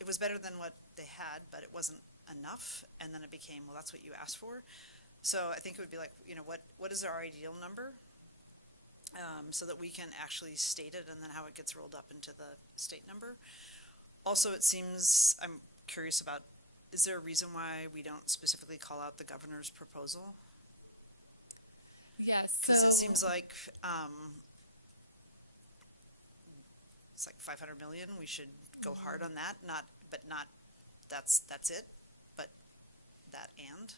it was better than what they had, but it wasn't enough, and then it became, well, that's what you asked for. So I think it would be like, what is our ideal number? So that we can actually state it, and then how it gets rolled up into the state number. Also, it seems, I'm curious about, is there a reason why we don't specifically call out the governor's proposal? Yes, Because it seems like it's like 500 million. We should go hard on that. Not that's it, but that and.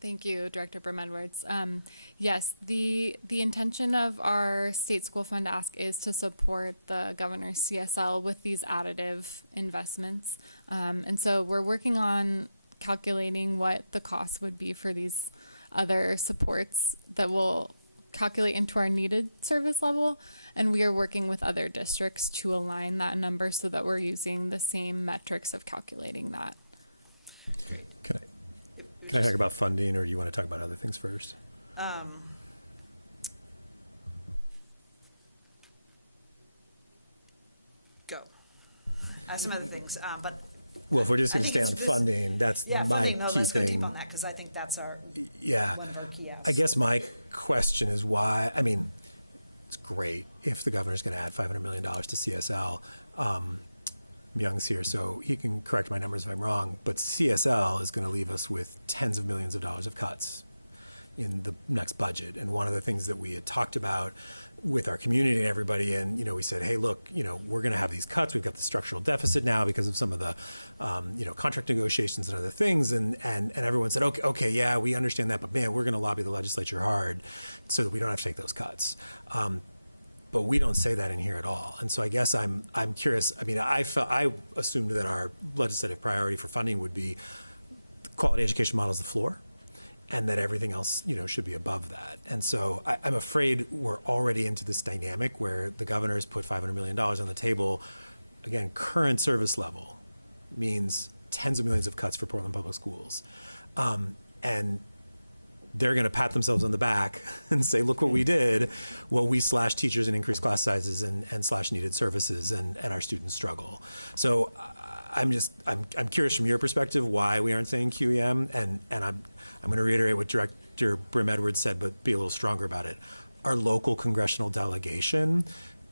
Thank you, Director Brim-Edwards. Yes, the intention of our state school fund ask is to support the governor's CSL with these additive investments. And so we're working on calculating what the cost would be for these other supports that will calculate into our needed service level. And we are working with other districts to align that number so that we're using the same metrics of calculating that. Can I talk about funding, or do you want to talk about other things first? Go. I have some other things, but. Well, if we're just going to I stay think on it's funding, that's Yeah, my funding, no, key let's go deep thing. on that, because I think that's one of our key asks. I guess my question is why, I mean, it's great if the governor's going to add $500 million to CSL. Young's here, so he can correct my numbers if I'm wrong, but CSL is going to leave us with tens of millions of dollars of cuts in the next budget. And one of the things that we had talked about with our community and everybody, and, we said, hey, look, we're going to have these cuts. We've got the structural deficit now because of some of the, contract negotiations and other things. And everyone said, okay, yeah, we understand that, but man, we're going to lobby the legislature hard so that we don't have to take those cuts. But we don't say that in here at all. And so I guess I'm curious. I mean, I assumed that our legislative priority for funding would be quality education model as the floor, and that everything else, should be above that. And so I'm afraid we're already into this dynamic where the governor's put $500 million on the table again, current service level means tens of millions of cuts for Portland Public Schools. And they're going to pat themselves on the back and say, look what we did. Well, we slash teachers and increase class sizes and slash needed services, and our students struggle. So I'm curious from your perspective why we aren't saying QEM, and I'm going to reiterate what Director Brim Edwards said, but be a little stronger about it. Our local congressional delegation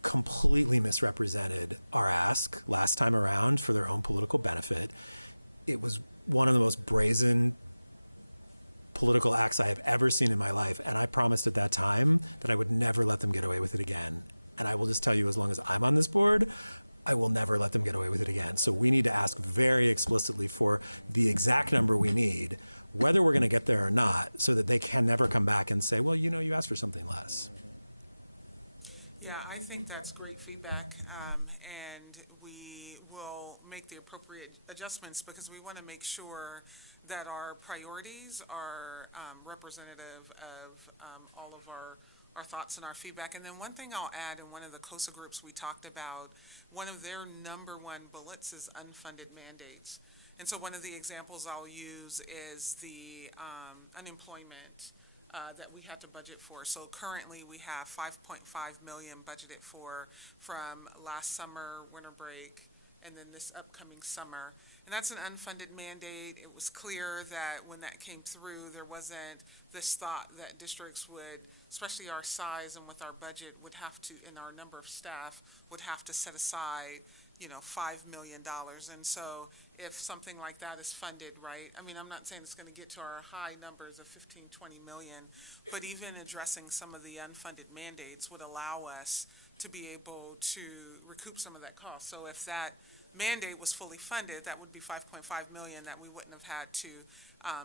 completely misrepresented our ask last time around for their own political benefit. It was one of the most brazen political acts I have ever seen in my life, and I promised at that time that I would never let them get away with it again. And I will just tell you, as long as I'm on this board, I will never let them get away with it again. So we need to ask very explicitly for the exact number we need, whether we're going to get there or not, so that they can never come back and say, well, you know, you asked for something less. Yeah, I think that's great feedback, and we will make the appropriate adjustments because we want to make sure that our priorities are representative of all of our thoughts and our feedback. And then one thing I'll add, in one of the COSA groups we talked about, one of their number one bullets is unfunded mandates. And so one of the examples I'll use is the unemployment that we have to budget for. So currently we have $5.5 million budgeted for from last summer, winter break, and then this upcoming summer. And that's an unfunded mandate. It was clear that when that came through, there wasn't this thought that districts would, especially our size and with our budget, would have to, and our number of staff, would have to set aside, $5 million. And so if something like that is funded, right, I mean, I'm not saying it's going to get to our high numbers of 15, 20 million, but even addressing some of the unfunded mandates would allow us to be able to recoup some of that cost. So if that mandate was fully funded, that would be 5.5 million that we wouldn't have had to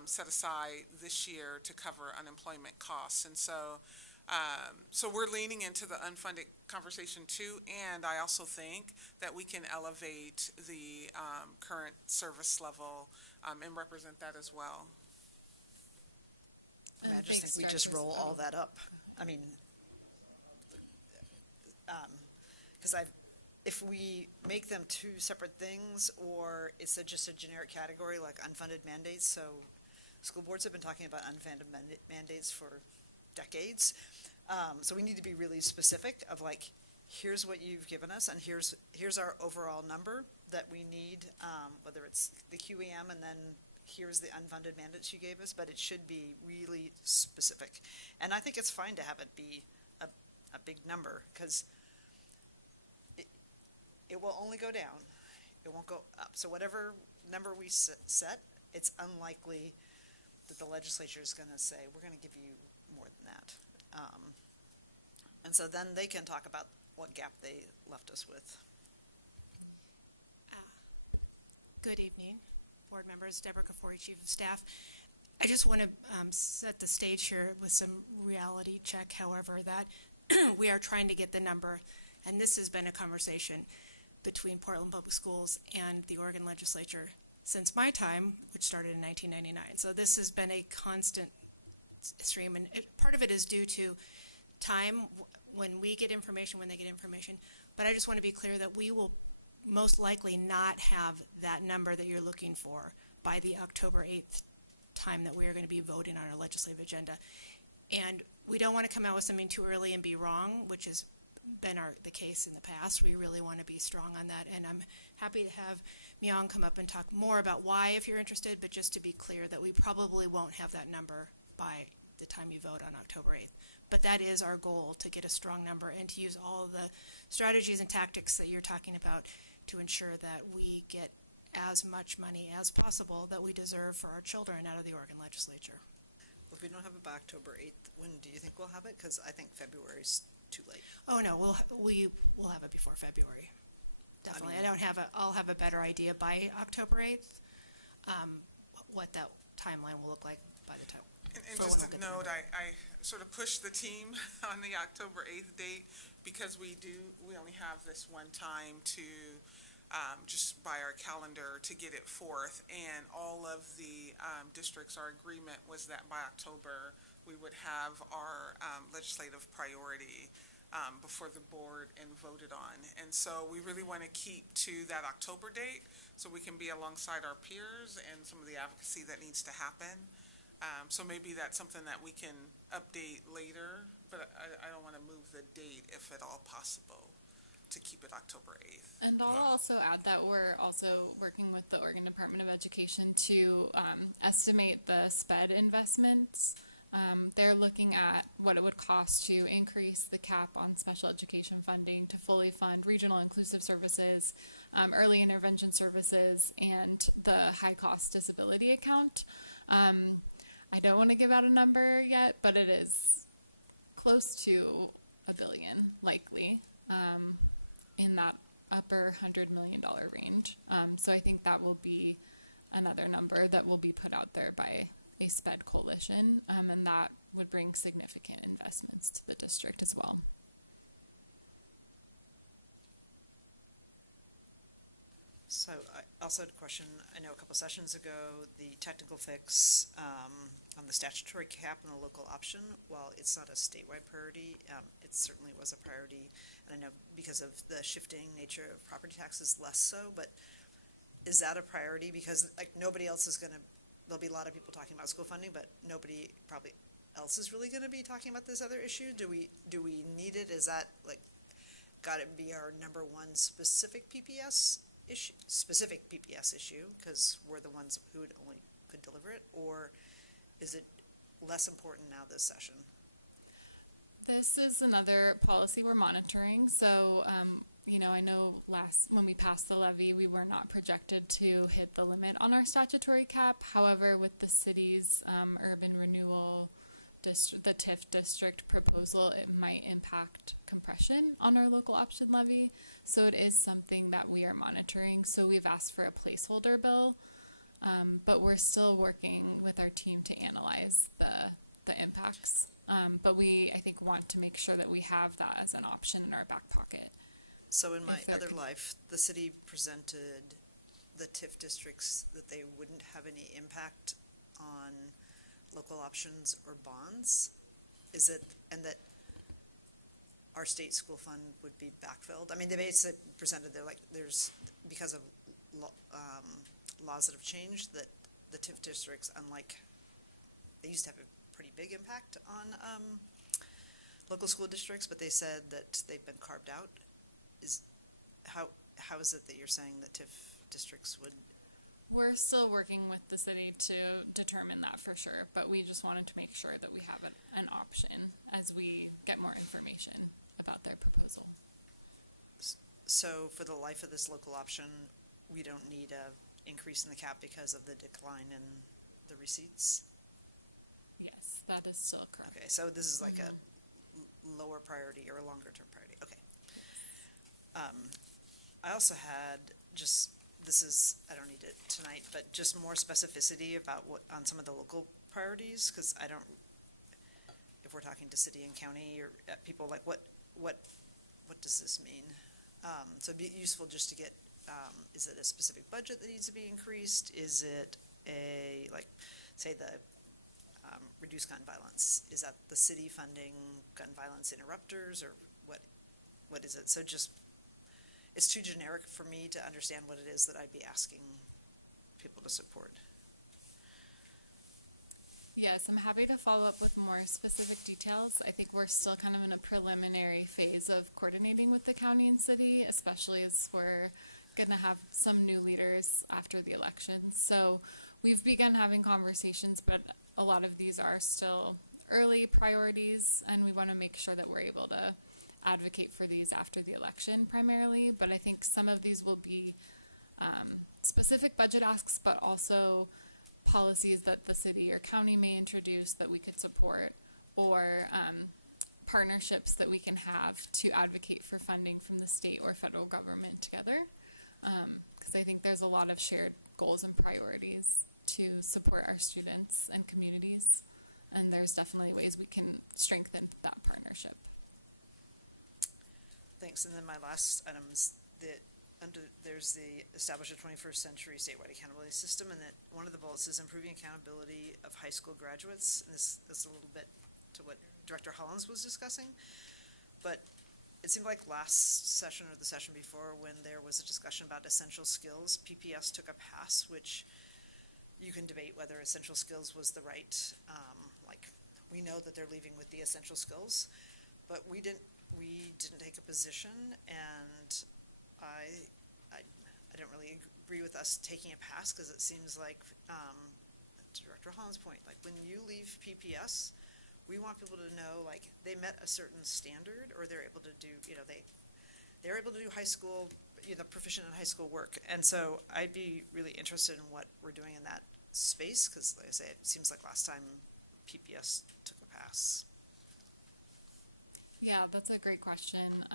set aside this year to cover unemployment costs. And so we're leaning into the unfunded conversation too, and I also think that we can elevate the current service level and represent that as well. And I thanks, just think we just Director. roll all that up. I mean, because if we make them two separate things, or it's just a generic category like unfunded mandates, so school boards have been talking about unfunded mandates for decades. So we need to be really specific of like, here's what you've given us, and here's our overall number that we need, whether it's the QEM and then here's the unfunded mandates you gave us, but it should be really specific. And I think it's fine to have it be a big number, because it will only go down. It won't go up. So whatever number we set, it's unlikely that the legislature is going to say, we're going to give you more than that. And so then they can talk about what gap they left us with. Good evening, board members. Deborah Kafori, Chief of Staff. I just want to set the stage here with some reality check, however, that we are trying to get the number, and this has been a conversation between Portland Public Schools and the Oregon legislature since my time, which started in 1999. So this has been a constant stream, and part of it is due to time when we get information, when they get information. But I just want to be clear that we will most likely not have that number that you're looking for by the October 8th time that we are going to be voting on our legislative agenda. And we don't want to come out with something too early and be wrong, which has been the case in the past. We really want to be strong on that, and I'm happy to have Myung come up and talk more about why, if you're interested, but just to be clear that we probably won't have that number by the time you vote on October 8th. But that is our goal, to get a strong number and to use all of the strategies and tactics that you're talking about to ensure that we get as much money as possible that we deserve for our children out of the Oregon legislature. If we don't have it by October 8th, when do you think we'll have it? Because I think February's too late. Oh, no, we'll have it before February. Definitely. I'll have a better idea by October 8th, what that timeline will look like by the time. And for when just we'll a get the note, number. I sort of pushed the team on the October 8th date because we only have this one time to just by our calendar to get it forth, and all of the districts, our agreement was that by October we would have our legislative priority before the board and voted on. And so we really want to keep to that October date so we can be alongside our peers and some of the advocacy that needs to happen. So maybe that's something that we can update later, but I don't want to move the date if at all possible to keep it October 8th. And I'll also add that we're also working with the Oregon Department of Education to estimate the SPED investments. They're looking at what it would cost to increase the cap on special education funding to fully fund regional inclusive services, early intervention services, and the high-cost disability account. I don't want to give out a number yet, but it is close to $1 billion, likely, in that upper $100 million range. So I think that will be another number that will be put out there by a SPED coalition, and that would bring significant investments to the district as well. So I also had a question. I know a couple sessions ago, the technical fix on the statutory cap and the local option, while it's not a statewide priority, it certainly was a priority. And I know because of the shifting nature of property taxes, less so, but is that a priority? Because like nobody else is going to, there'll be a lot of people talking about school funding, but nobody probably else is really going to be talking about this other issue. Do we need it? Is that like, got to be our number one specific PPS issue, because we're the ones who only could deliver it, or is it less important now this session? This is another policy we're monitoring. So, I know when we passed the levy, we were not projected to hit the limit on our statutory cap. However, with the city's urban renewal district, the TIF district proposal, it might impact compression on our local option levy. So it is something that we are monitoring. So we've asked for a placeholder bill, but we're still working with our team to analyze the impacts. But we, I think, want to make sure that we have that as an option in our back pocket. So in my other life, the city presented the TIF districts that they wouldn't have any impact on local options or bonds. Is it, and that our state school fund would be backfilled? I mean, they basically presented, they're like, there's, because of laws that have changed, that the TIF districts, unlike, they used to have a pretty big impact on local school districts, but they said that they've been carved out. How is it that you're saying that TIF districts would? We're still working with the city to determine that for sure, but we just wanted to make sure that we have an option as we get more information about their proposal. So for the life of this local option, we don't need a increase in the cap because of the decline in the receipts? Yes, that is still correct. Okay, so this is like a lower priority or a longer term priority. Okay. Yes. I also had just, this is, I don't need it tonight, but just more specificity about what, on some of the local priorities, because I don't, if we're talking to city and county or people, like what does this mean? So it'd be useful just to get, is it a specific budget that needs to be increased? Is it a, like, say the reduce gun violence? Is that the city funding gun violence interrupters, or what is it? So just, it's too generic for me to understand what it is that I'd be asking people to support. Yes, I'm happy to follow up with more specific details. I think we're still kind of in a preliminary phase of coordinating with the county and city, especially as we're going to have some new leaders after the election. So we've begun having conversations, but a lot of these are still early priorities, and we want to make sure that we're able to advocate for these after the election primarily. But I think some of these will be specific budget asks, but also policies that the city or county may introduce that we could support, or partnerships that we can have to advocate for funding from the state or federal government together. Because I think there's a lot of shared goals and priorities to support our students and communities, and there's definitely ways we can strengthen that partnership. Thanks. And then my last item is that there's the establish a 21st century statewide accountability system, and that one of the bullets is improving accountability of high school graduates. And this is a little bit to what Director Hollins was discussing. But it seemed like last session or the session before, when there was a discussion about essential skills, PPS took a pass, which you can debate whether essential skills was the right, like, we know that they're leaving with the essential skills, but we didn't take a position, and I don't really agree with us taking a pass, because it seems like, to Director Holland's point, like, when you leave PPS, we want people to know, like, they met a certain standard, or they're able to do, they're able to do high school, proficient in high school work. And so I'd be really interested in what we're doing in that space, because like I say, it seems like last time PPS took a pass. Yeah, that's a great question.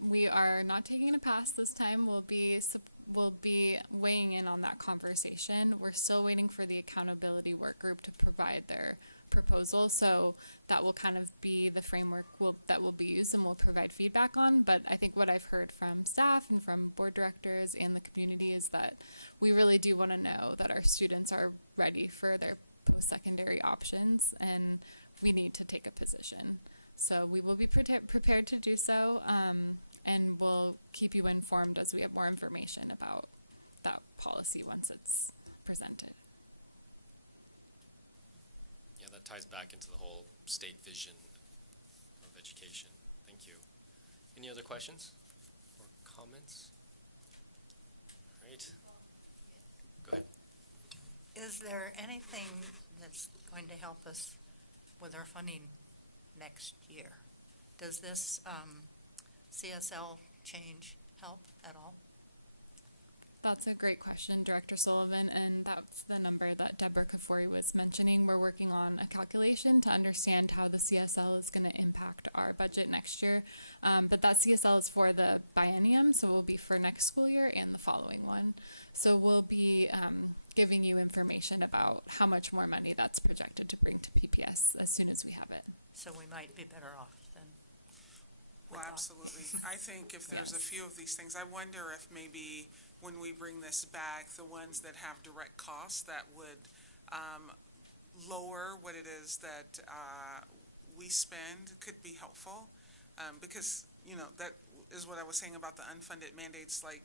We are not taking a pass this time. We'll be weighing in on that conversation. We're still waiting for the accountability work group to provide their proposal, so that will kind of be the framework that will be used and we'll provide feedback on. But I think what I've heard from staff and from board directors and the community is that we really do want to know that our students are ready for their post-secondary options, and we need to take a position. So we will be prepared to do so, and we'll keep you informed as we have more information about that policy once it's presented. Yeah, that ties back into the whole state vision of education. Thank you. Any other questions or comments? Great. Go ahead. Is there anything that's going to help us with our funding next year? Does this CSL change help at all? That's a great question, Director Sullivan, and that's the number that Deborah Kafori was mentioning. We're working on a calculation to understand how the CSL is going to impact our budget next year. But that CSL is for the biennium, so it will be for next school year and the following one. So we'll be giving you information about how much more money that's projected to bring to PPS as soon as we have it. So we might be better off than. Well, absolutely. Yes. I think if there's a Yes. few of these things, I wonder if maybe when we bring this back, the ones that have direct costs that would lower what it is that we spend could be helpful. Because, that is what I was saying about the unfunded mandates, like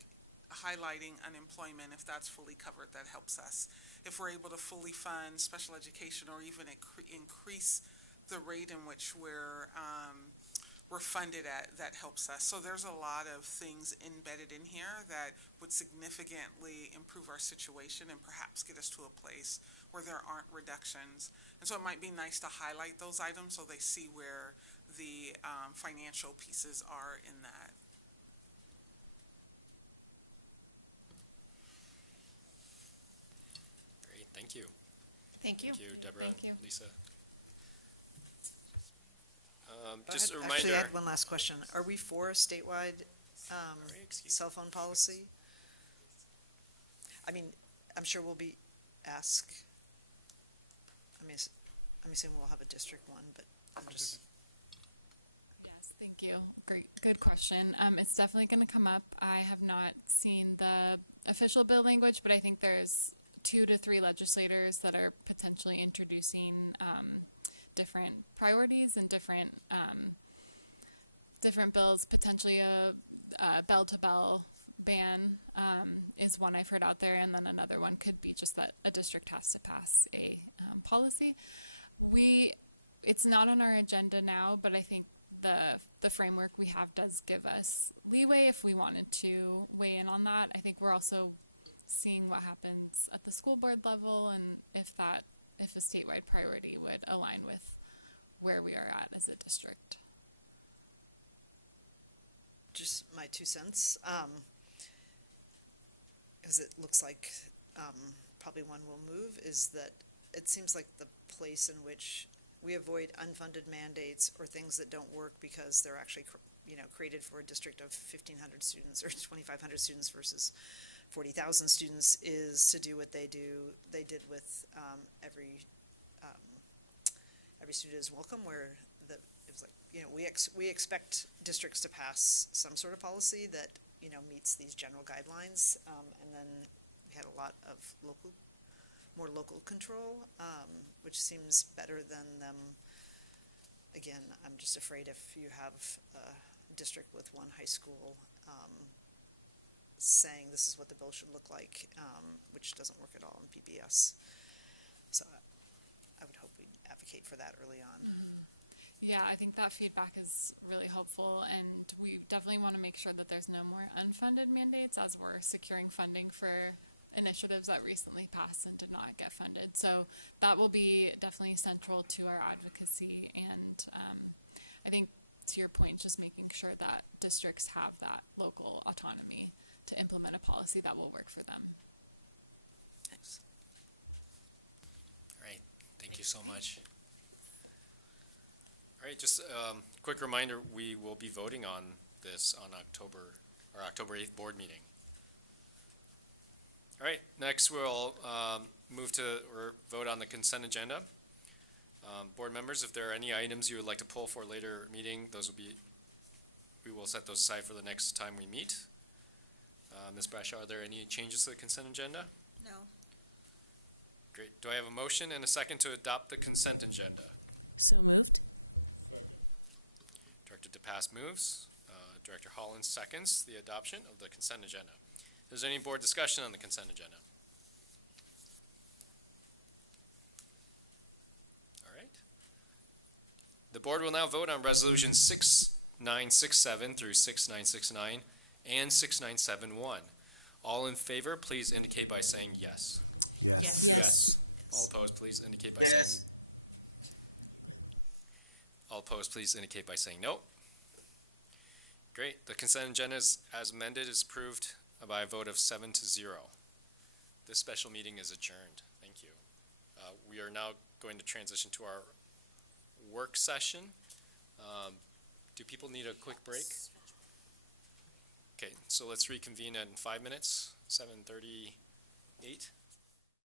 highlighting unemployment, if that's fully covered, that helps us. If we're able to fully fund special education or even increase the rate in which we're funded at, that helps us. So there's a lot of things embedded in here that would significantly improve our situation and perhaps get us to a place where there aren't reductions. And so it might be nice to highlight those items so they see where the financial pieces are in that. Great, thank you. Thank you. Thank you, Deborah. Thank you. Lisa. I Just a actually had reminder. one last question. Are we for a statewide cell phone policy? I mean, I'm sure we'll be asked. I'm assuming we'll have a district one, but I'm just. Yes, thank you. Good question. It's definitely going to come up. I have not seen the official bill language, but I think there's 2 to 3 legislators that are potentially introducing different priorities and different bills. Potentially a bell-to-bell ban is one I've heard out there, and then another one could be just that a district has to pass a policy. It's not on our agenda now, but I think the framework we have does give us leeway if we wanted to weigh in on that. I think we're also seeing what happens at the school board level and if a statewide priority would align with where we are at as a district. Just my 2 cents. As it looks like probably one will move, is that it seems like the place in which we avoid unfunded mandates or things that don't work because they're actually created for a district of 1,500 students or 2,500 students versus 40,000 students is to do what they did with every student is welcome, where it was like, we expect districts to pass some sort of policy that meets these general guidelines, and then we had a lot of more local control, which seems better than them. Again, I'm just afraid if you have district with one high school saying this is what the bill should look like, which doesn't work at all in PBS. So I would hope we advocate for that early on. Yeah, I think that feedback is really helpful, and we definitely want to make sure that there's no more unfunded mandates as we're securing funding for initiatives that recently passed and did not get funded. So that will be definitely central to our advocacy, and I think to your point, just making sure that districts have that local autonomy to implement a policy that will work for them. Thanks. All right, thank you so much. All right, just quick reminder, we will be voting on this on October 8th board meeting. All right, next we'll move to vote on the consent agenda. Board members, if there are any items you would like to pull for a later meeting, we will set those aside for the next time we meet. Ms. Brashaw, are there any changes to the consent agenda? No. Great. Do I have a motion and a second to adopt the consent agenda? So moved. Director DePass moves. Director Hollins seconds the adoption of the consent agenda. Is there any board discussion on the consent agenda? All right. The board will now vote on resolutions 6967 through 6969 and 6971. All in favor, please indicate by saying yes. Yes. Yes. All opposed, please indicate by saying All opposed, please indicate by saying no. Great. The consent agenda as amended is approved by a vote of 7-0. This special meeting is adjourned. Thank you. We are now going to transition to our work session. Do people need a quick break? Okay, so let's reconvene in 5 minutes, 7:38.